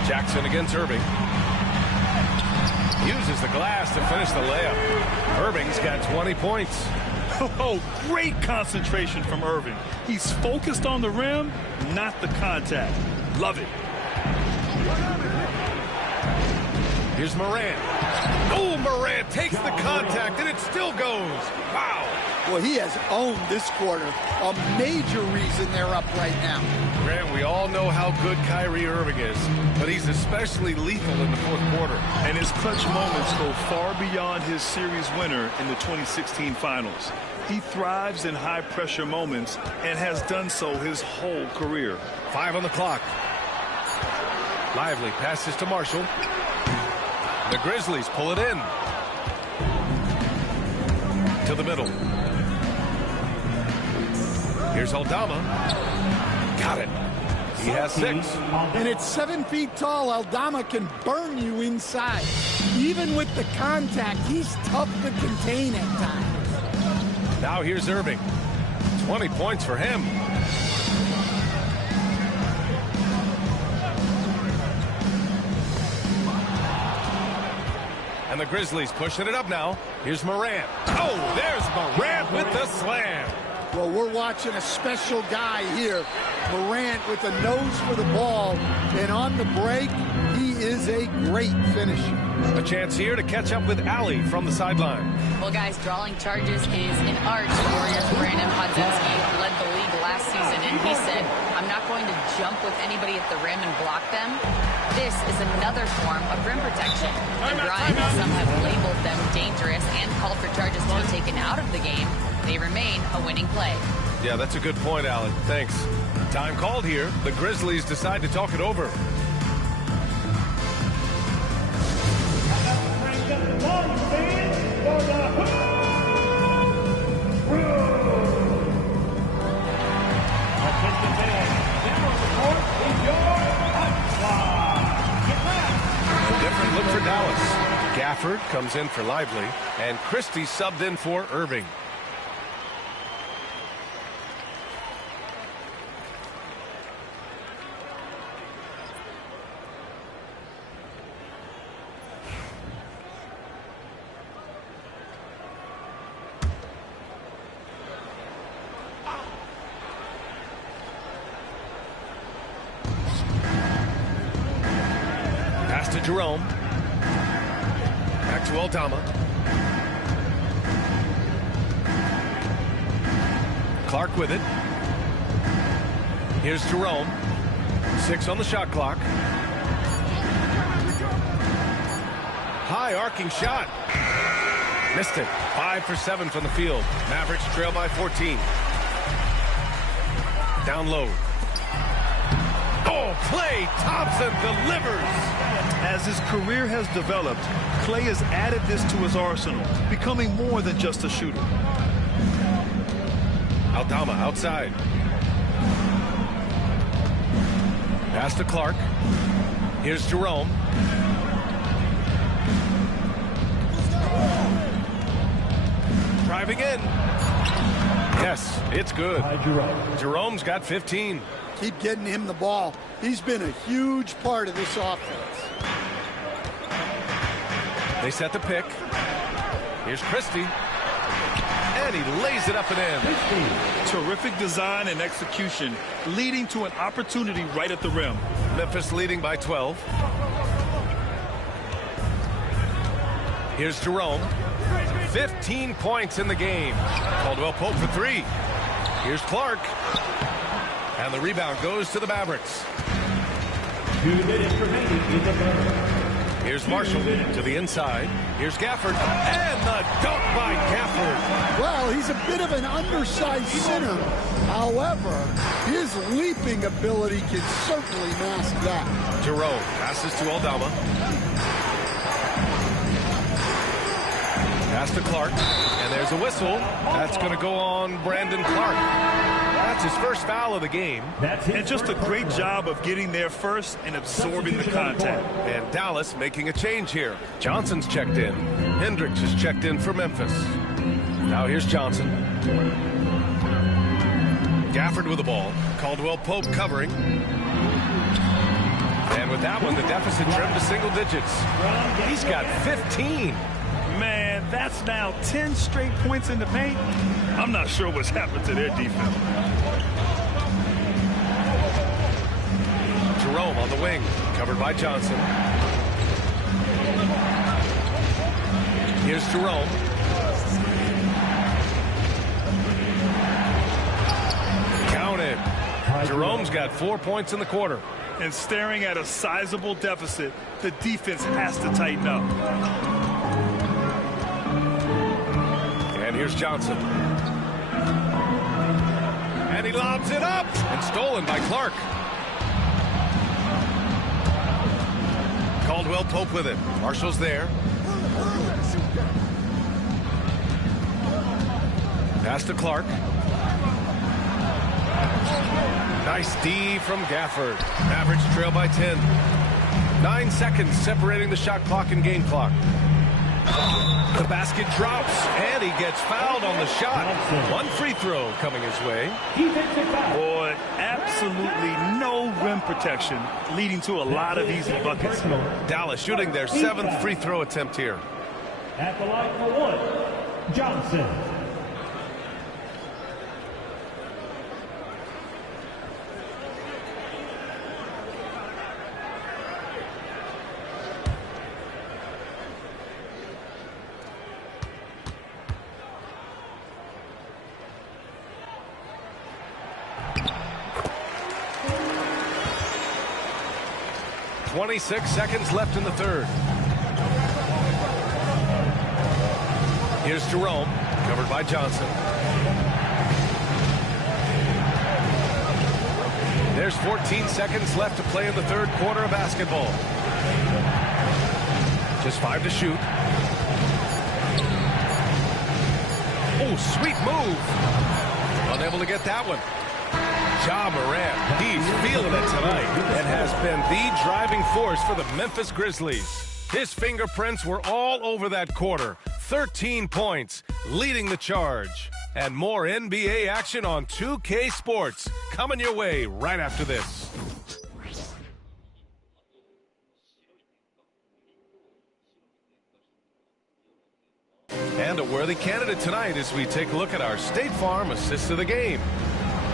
Jackson against Irving. Uses the glass to finish the layup. Irving's got 20 points. Oh, great concentration from Irving. He's focused on the rim, not the contact. Love it. Here's Morant. Oh, Morant takes the contact, and it still goes. Wow. Well, he has owned this quarter. A major reason they're up right now. Grant, we all know how good Kyrie Irving is, but he's especially lethal in the fourth quarter. And his clutch moments go far beyond his series winner in the 2016 finals. He thrives in high-pressure moments and has done so his whole career. 5 on the clock. Lively passes to Marshall. The Grizzlies pull it in. To the middle. Here's Aldama. Got it. He has 6. And at 7 feet tall, Aldama can burn you inside. Even with the contact, he's tough to contain at times. Now here's Irving. 20 points for him. And the Grizzlies pushing it up now. Here's Morant. Oh, there's Morant with the slam. Well, we're watching a special guy here. Morant with a nose for the ball. And on the break, he is a great finisher. A chance here to catch up with Allie from the sideline. Well, guys, drawing charges is an art. Warriors' Brandon Podzinski led the league last season, and he said, I'm not going to jump with anybody at the rim and block them. This is another form of rim protection. And Brian, some have labeled them dangerous and called for charges to be taken out of the game. They remain a winning play. Yeah, that's a good point, Allie. Thanks. Time called here. The Grizzlies decide to talk it over. Different look for Dallas. Gafford comes in for Lively, and Christie subbed in for Irving. Pass to Jerome. Back to Aldama. Clark with it. Here's Jerome. 6 on the shot clock. High arcing shot. Missed it. 5 for 7 from the field. Mavericks trail by 14. Down low. Oh, Klay Thompson delivers. As his career has developed, Klay has added this to his arsenal, becoming more than just a shooter. Aldama outside. Pass to Clark. Here's Jerome. Driving in. Yes, it's good. Jerome's got 15. Keep getting him the ball. He's been a huge part of this offense. They set the pick. Here's Christie. And he lays it up and in. Terrific design and execution, leading to an opportunity right at the rim. Memphis leading by 12. Here's Jerome. 15 points in the game. Caldwell Pope for 3. Here's Clark. And the rebound goes to the Mavericks. 2 minutes remaining in the third. Here's Marshall to the inside. Here's Gafford. And the dunk by Gafford. Well, he's a bit of an undersized center. However, his leaping ability can certainly mask that. Jerome passes to Aldama. Pass to Clark. And there's a whistle. That's going to go on Brandon Clark. That's his first foul of the game. And just a great job of getting there first and absorbing the contact. And Dallas making a change here. Johnson's checked in. Hendricks is checked in for Memphis. Now here's Johnson. Gafford with the ball. Caldwell Pope covering. And with that one, the deficit trimmed to single digits. He's got 15. Man, that's now 10 straight points in the paint. I'm not sure what's happened to their defense. Jerome on the wing, covered by Johnson. Here's Jerome. Counted. Jerome's got 4 points in the quarter. And staring at a sizable deficit, the defense has to tighten up. And here's Johnson. And he lobs it up. And stolen by Clark. Caldwell Pope with it. Marshall's there. Pass to Clark. Nice D from Gafford. Mavericks trail by 10. 9 seconds separating the shot clock and game clock. The basket drops, and he gets fouled on the shot. One free throw coming his way. Boy, absolutely no rim protection, leading to a lot of easy buckets. Dallas shooting their 7th free throw attempt here. At the line for 1, Johnson. .26 seconds left in the third. Here's Jerome, covered by Johnson. There's 14 seconds left to play in the third quarter of basketball. Just 5 to shoot. Oh, sweet move. Unable to get that one. Ja Morant, he's feeling it tonight and has been the driving force for the Memphis Grizzlies. His fingerprints were all over that quarter. 13 points, leading the charge. And more NBA action on 2K Sports coming your way right after this. And a worthy candidate tonight as we take a look at our State Farm assist of the game.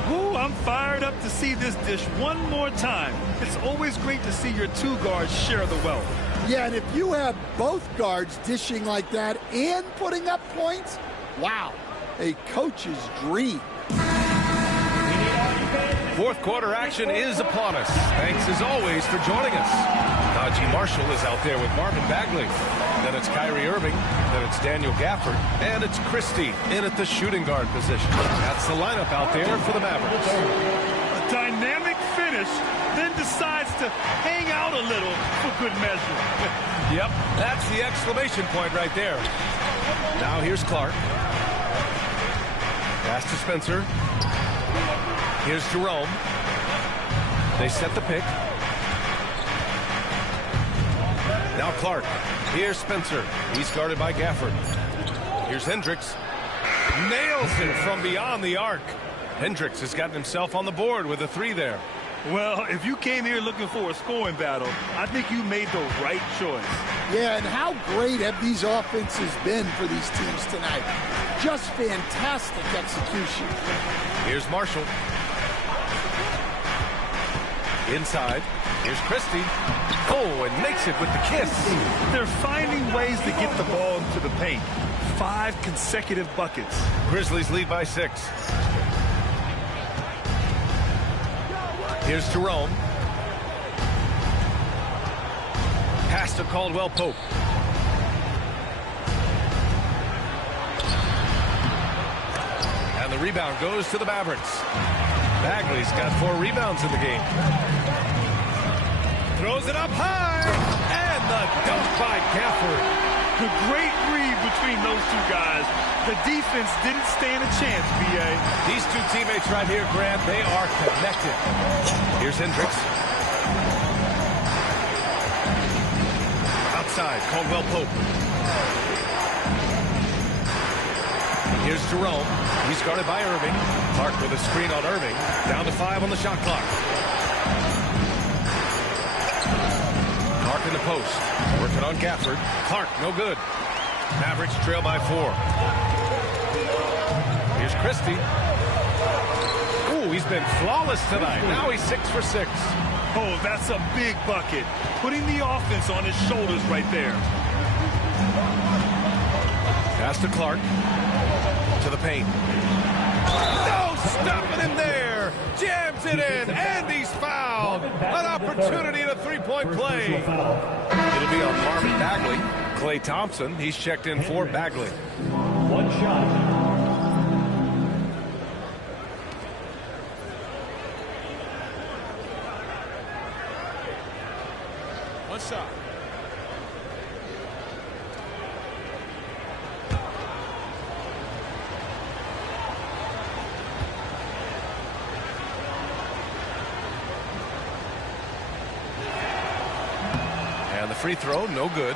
Ooh, I'm fired up to see this dish one more time. It's always great to see your two guards share the wealth. Yeah, and if you have both guards dishing like that and putting up points, wow, a coach's dream. Fourth quarter action is upon us. Thanks as always for joining us. Najee Marshall is out there with Marvin Bagley. Then it's Kyrie Irving. Then it's Daniel Gafford. And it's Christie in at the shooting guard position. That's the lineup out there for the Mavericks. A dynamic finish, then decides to hang out a little for good measure. Yep, that's the exclamation point right there. Now here's Clark. Pass to Spencer. Here's Jerome. They set the pick. Now Clark. Here's Spencer. He's guarded by Gafford. Here's Hendricks. Nails it from beyond the arc. Hendricks has gotten himself on the board with a 3 there. Well, if you came here looking for a scoring battle, I think you made the right choice. Yeah, and how great have these offenses been for these teams tonight? Just fantastic execution. Here's Marshall. Inside. Here's Christie. Oh, and makes it with the kiss. They're finding ways to get the ball into the paint. 5 consecutive buckets. Grizzlies lead by 6. Here's Jerome. Pass to Caldwell Pope. And the rebound goes to the Mavericks. Bagley's got 4 rebounds in the game. Throws it up high. And the dunk by Gafford. The great read between those two guys. The defense didn't stand a chance, B.A. These two teammates right here, Grant, they are connected. Here's Hendricks. Outside, Caldwell Pope. Here's Jerome. He's guarded by Irving. Clark with a screen on Irving. Down to 5 on the shot clock. Clark in the post. Working on Gafford. Clark, no good. Mavericks trail by 4. Here's Christie. Ooh, he's been flawless tonight. Now he's 6 for 6. Oh, that's a big bucket. Putting the offense on his shoulders right there. Pass to Clark. To the paint. No, stopping him there. Jams it in, and he's fouled. An opportunity at a 3-point play. It'll be on Marvin Bagley. Klay Thompson, he's checked in for Bagley. 1 shot. One shot. And the free throw, no good.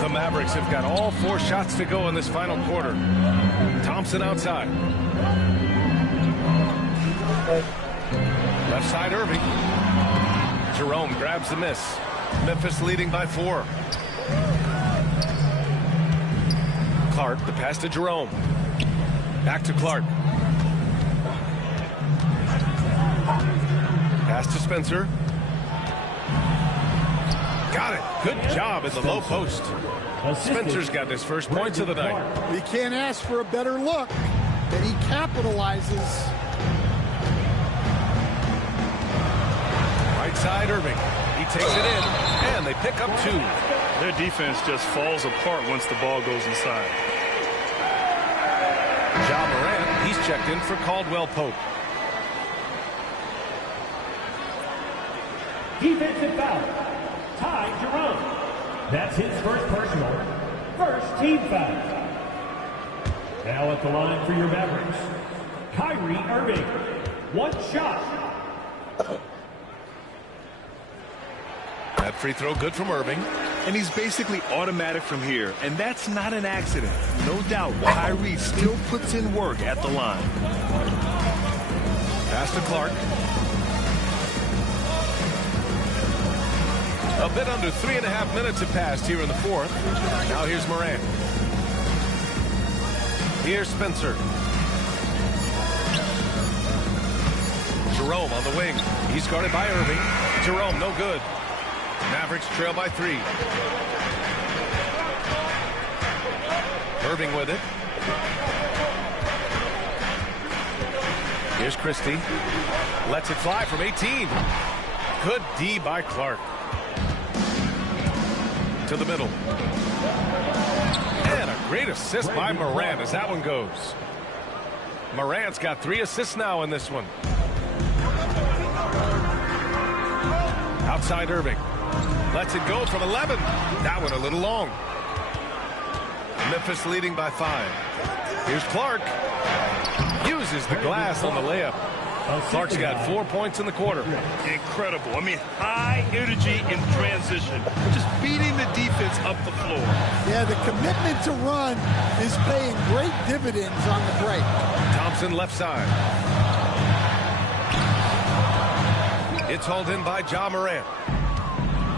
The Mavericks have got all 4 shots to go in this final quarter. Thompson outside. Left side, Irving. Jerome grabs the miss. Memphis leading by 4. Clark, the pass to Jerome. Back to Clark. Pass to Spencer. Got it. Good job in the low post. Spencer's got his first points of the night. We can't ask for a better look, and he capitalizes. Right side, Irving. He takes it in, and they pick up 2. Their defense just falls apart once the ball goes inside. Ja Morant, he's checked in for Caldwell Pope. Defensive foul. Ty Jerome. That's his first personal. First team foul. Now at the line for your Mavericks, Kyrie Irving. 1 shot. That free throw good from Irving. And he's basically automatic from here, and that's not an accident. No doubt, Kyrie still puts in work at the line. Pass to Clark. A bit under 3.5 minutes have passed here in the 4th. Now here's Morant. Here's Spencer. Jerome on the wing. He's guarded by Irving. Jerome, no good. Mavericks trail by 3. Irving with it. Here's Christie. Lets it fly from 18. Good D by Clark. To the middle. And a great assist by Morant as that one goes. Morant's got 3 assists now in this one. Outside Irving. Lets it go from 11. That one a little long. Memphis leading by 5. Here's Clark. Uses the glass on the layup. Clark's got 4 points in the quarter. Incredible. I mean, high energy in transition. Just beating the defense up the floor. Yeah, the commitment to run is paying great dividends on the break. Thompson left side. It's hauled in by Ja Morant.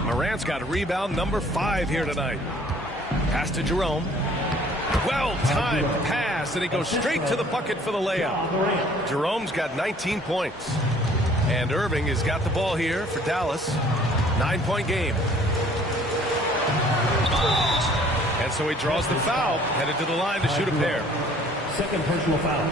Morant's got rebound number 5 here tonight. Pass to Jerome. Well-timed pass, and he goes straight to the bucket for the layup. Jerome's got 19 points. And Irving has got the ball here for Dallas. 9-point game. And so he draws the foul, headed to the line to shoot a pair. Second personal foul.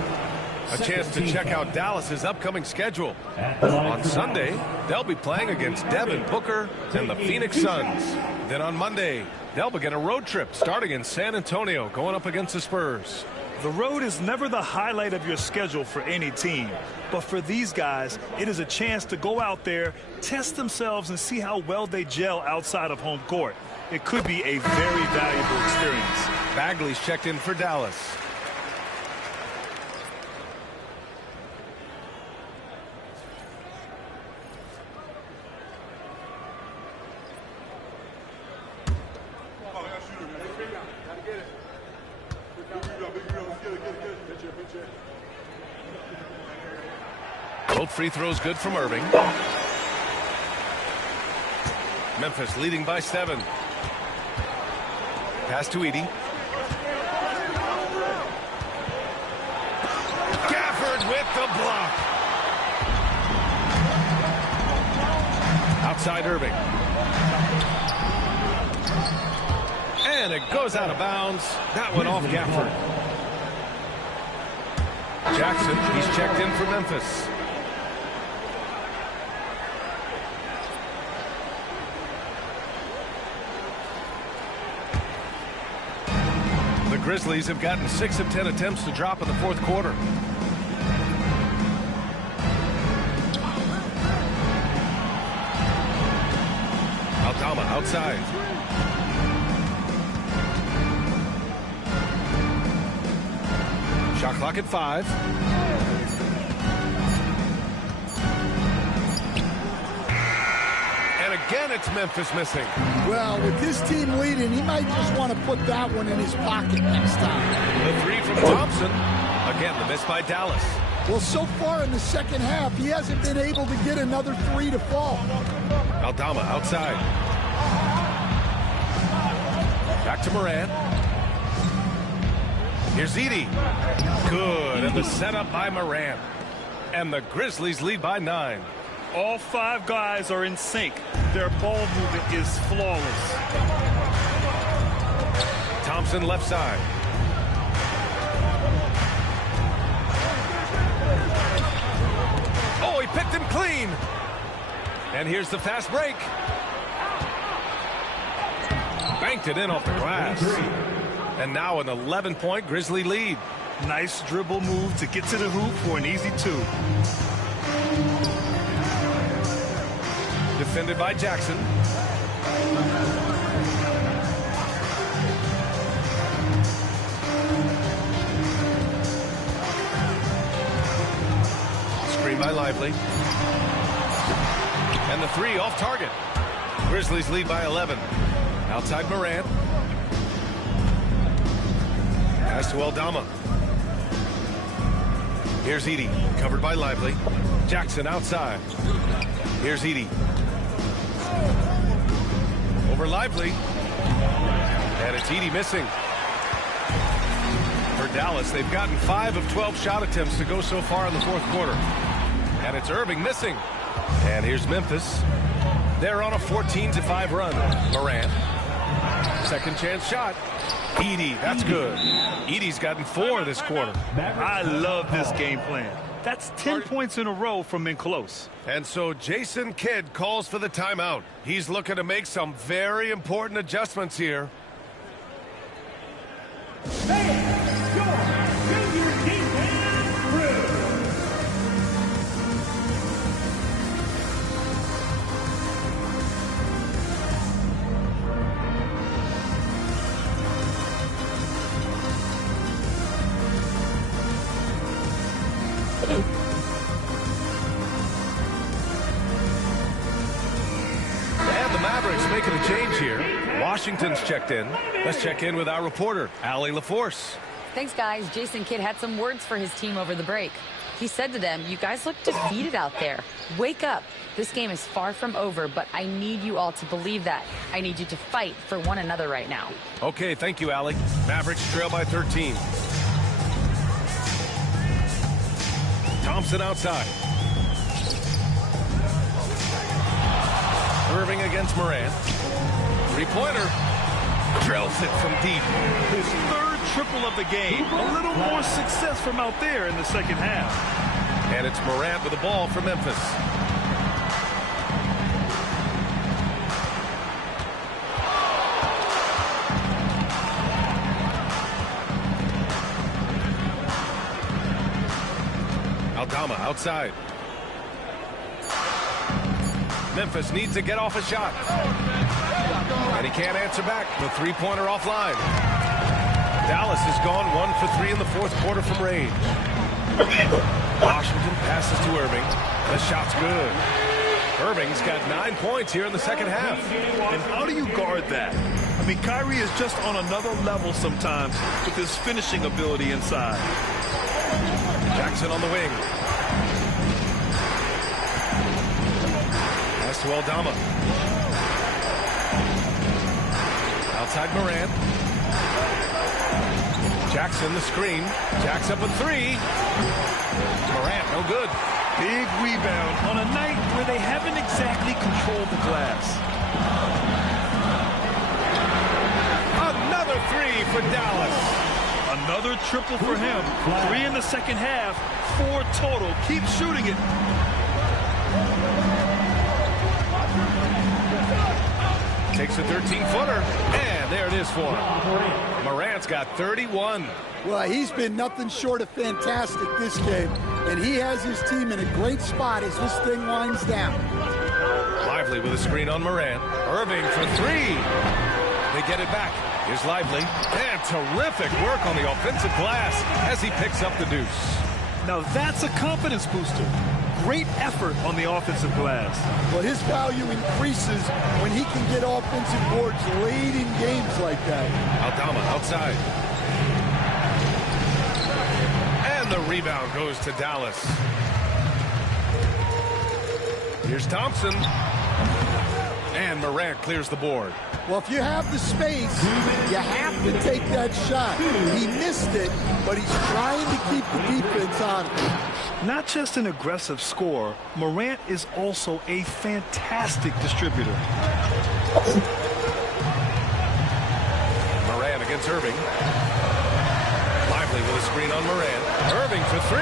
A chance to check out Dallas's upcoming schedule. On Sunday, they'll be playing against Devin Booker and the Phoenix Suns. Then on Monday, they'll begin a road trip starting in San Antonio, going up against the Spurs. The road is never the highlight of your schedule for any team. But for these guys, it is a chance to go out there, test themselves, and see how well they gel outside of home court. It could be a very valuable experience. Bagley's checked in for Dallas. Both free throws good from Irving. Memphis leading by 7. Pass to Edey. Gafford with the block. Outside Irving. And it goes out of bounds. That went off Gafford. Jackson, he's checked in for Memphis. The Grizzlies have gotten 6 of 10 attempts to drop in the fourth quarter. Aldama outside. Shot clock at 5. And again, it's Memphis missing. Well, with this team leading, he might just want to put that one in his pocket next time. The 3 from Thompson. Again, the miss by Dallas. Well, so far in the second half, he hasn't been able to get another 3 to fall. Aldama outside. Back to Morant. Here's Edey. Good, and the setup by Morant. And the Grizzlies lead by 9. All 5 guys are in sync. Their ball movement is flawless. Thompson left side. Oh, he picked him clean. And here's the fast break. Banked it in off the glass. And now an 11-point Grizzly lead. Nice dribble move to get to the hoop for an easy 2. Defended by Jackson. Screen by Lively. And the 3 off target. Grizzlies lead by 11. Outside Morant. Pass to Aldama. Here's Edey, covered by Lively. Jackson outside. Here's Edey. Over Lively. And it's Edey missing. For Dallas, they've gotten 5 of 12 shot attempts to go so far in the fourth quarter. And it's Irving missing. And here's Memphis. They're on a 14-5 run. Morant. Second chance shot. Edey, that's good. Edey's gotten 4 this quarter. I love this game plan. That's 10 points in a row from in close. And so Jason Kidd calls for the timeout. He's looking to make some very important adjustments here. making a change here. Washington's checked in. Let's check in with our reporter, Allie LaForce. Thanks, guys. Jason Kidd had some words for his team over the break. He said to them, you guys look defeated out there. Wake up. This game is far from over, but I need you all to believe that. I need you to fight for one another right now. Okay, thank you, Allie. Mavericks trail by 13. Thompson outside. Irving against Morant. Three-pointer. Drills it from deep. His third triple of the game. A little more success from out there in the second half. And it's Morant with the ball for Memphis. Aldama outside. Memphis needs to get off a shot. And he can't answer back. The three-pointer offline. Dallas has gone 1 for 3 in the fourth quarter from range. Washington passes to Irving. The shot's good. Irving's got 9 points here in the second half. And how do you guard that? I mean, Kyrie is just on another level sometimes with his finishing ability inside. Jackson on the wing. Pass to Aldama. Outside Morant. Jackson the screen. Jacks up a three. Morant no good. Big rebound on a night where they haven't exactly controlled the glass. Another three for Dallas. Another triple for him. 3 in the second half, 4 total. Keep shooting it. Takes a 13-footer, and there it is for him. Morant's got 31. Well, he's been nothing short of fantastic this game, and he has his team in a great spot as this thing winds down. Lively with a screen on Morant. Irving for 3. They get it back. Here's Lively. And terrific work on the offensive glass as he picks up the deuce. Now that's a confidence booster. Great effort on the offensive glass. Well, his value increases when he can get offensive boards late in games like that. Aldama outside. And the rebound goes to Dallas. Here's Thompson. And Morant clears the board. Well, if you have the space, you have to take that shot. He missed it, but he's trying to keep the defense on him. Not just an aggressive scorer, Morant is also a fantastic distributor. Morant against Irving. Lively with a screen on Morant. Irving for 3.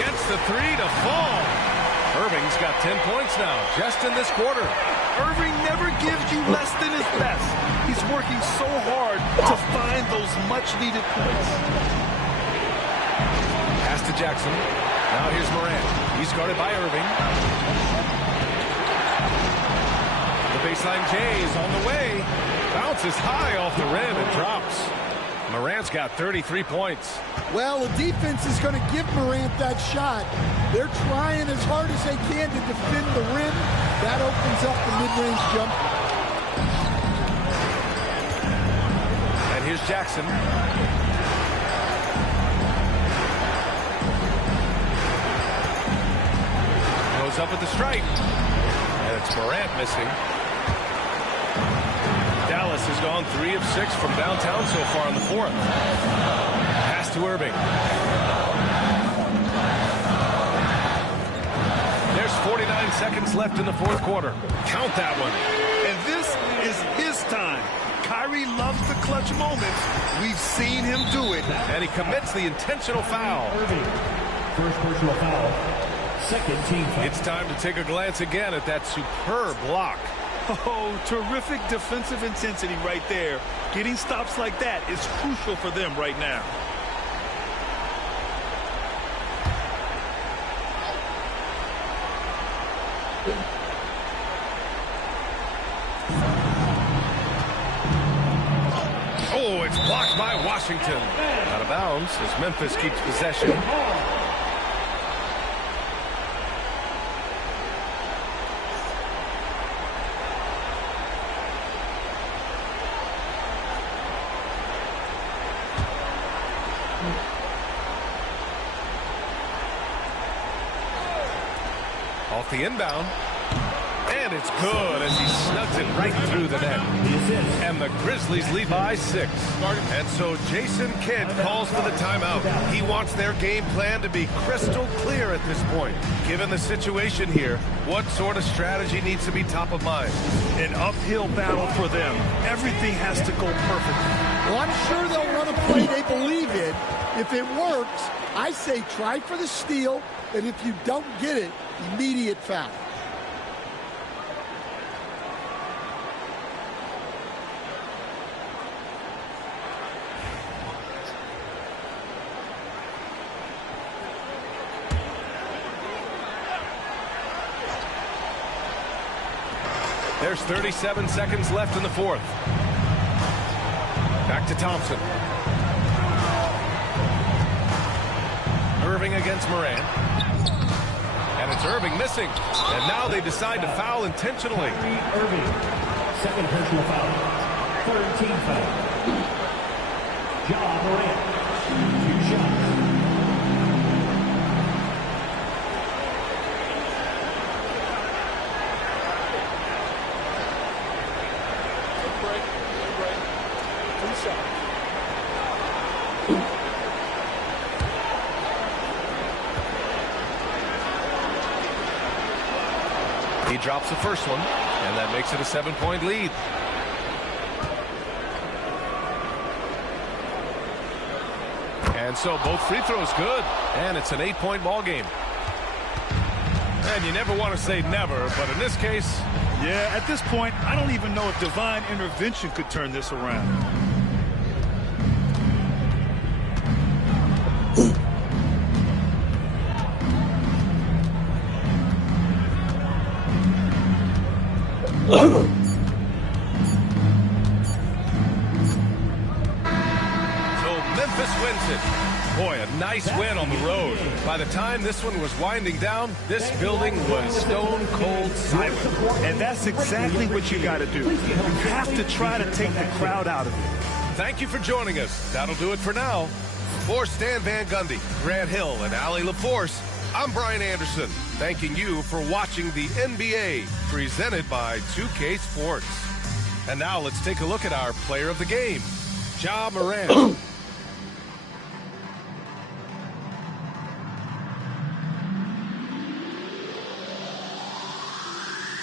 Gets the 3 to fall. Irving's got 10 points now, just in this quarter. Irving never gives you less than his best. He's working so hard to find those much-needed points. Pass to Jackson. Now here's Morant. He's guarded by Irving. The baseline J is on the way. Bounces high off the rim and drops. Morant's got 33 points. Well, the defense is going to give Morant that shot. They're trying as hard as they can to defend the rim. That opens up the mid-range jump. And here's Jackson. Goes up at the stripe. And it's Morant missing. Dallas has gone 3 of 6 from downtown so far in the fourth. Pass to Irving. There's 49 seconds left in the fourth quarter. Count that one. And this is his time. Kyrie loves the clutch moments. We've seen him do it. And he commits the intentional foul. Irving, first personal foul. Second team foul. It's time to take a glance again at that superb block. Oh, terrific defensive intensity right there. Getting stops like that is crucial for them right now. Oh, it's blocked by Washington. Out of bounds as Memphis keeps possession. Off the inbound. And it's good as he snugs it right through the net. And the Grizzlies lead by 6. And so Jason Kidd calls for the timeout. He wants their game plan to be crystal clear at this point. Given the situation here, what sort of strategy needs to be top of mind? An uphill battle for them. Everything has to go perfectly. Well, I'm sure they'll run a play they believe in. If it works, I say try for the steal, and if you don't get it, immediate foul. There's 37 seconds left in the fourth. Back to Thompson. Irving against Morant. And it's Irving missing. And now they decide to foul intentionally. Irving, second personal foul. Third team foul. Ja Morant, 2 shots. He drops the first one, and that makes it a 7-point lead. And so both free throws good, and it's an 8-point ball game. And you never want to say never, but in this case, yeah, at this point, I don't even know if divine intervention could turn this around. So Memphis wins it. Boy, a nice win on the road. By the time this one was winding down, this building was stone cold silent. And that's exactly what you got to do. You have to try to take the crowd out of it. Thank you for joining us. That'll do it for now. For Stan Van Gundy, Grant Hill, and Allie LaForce, I'm Brian Anderson, thanking you for watching the NBA, presented by 2K Sports. And now let's take a look at our player of the game, Ja Morant.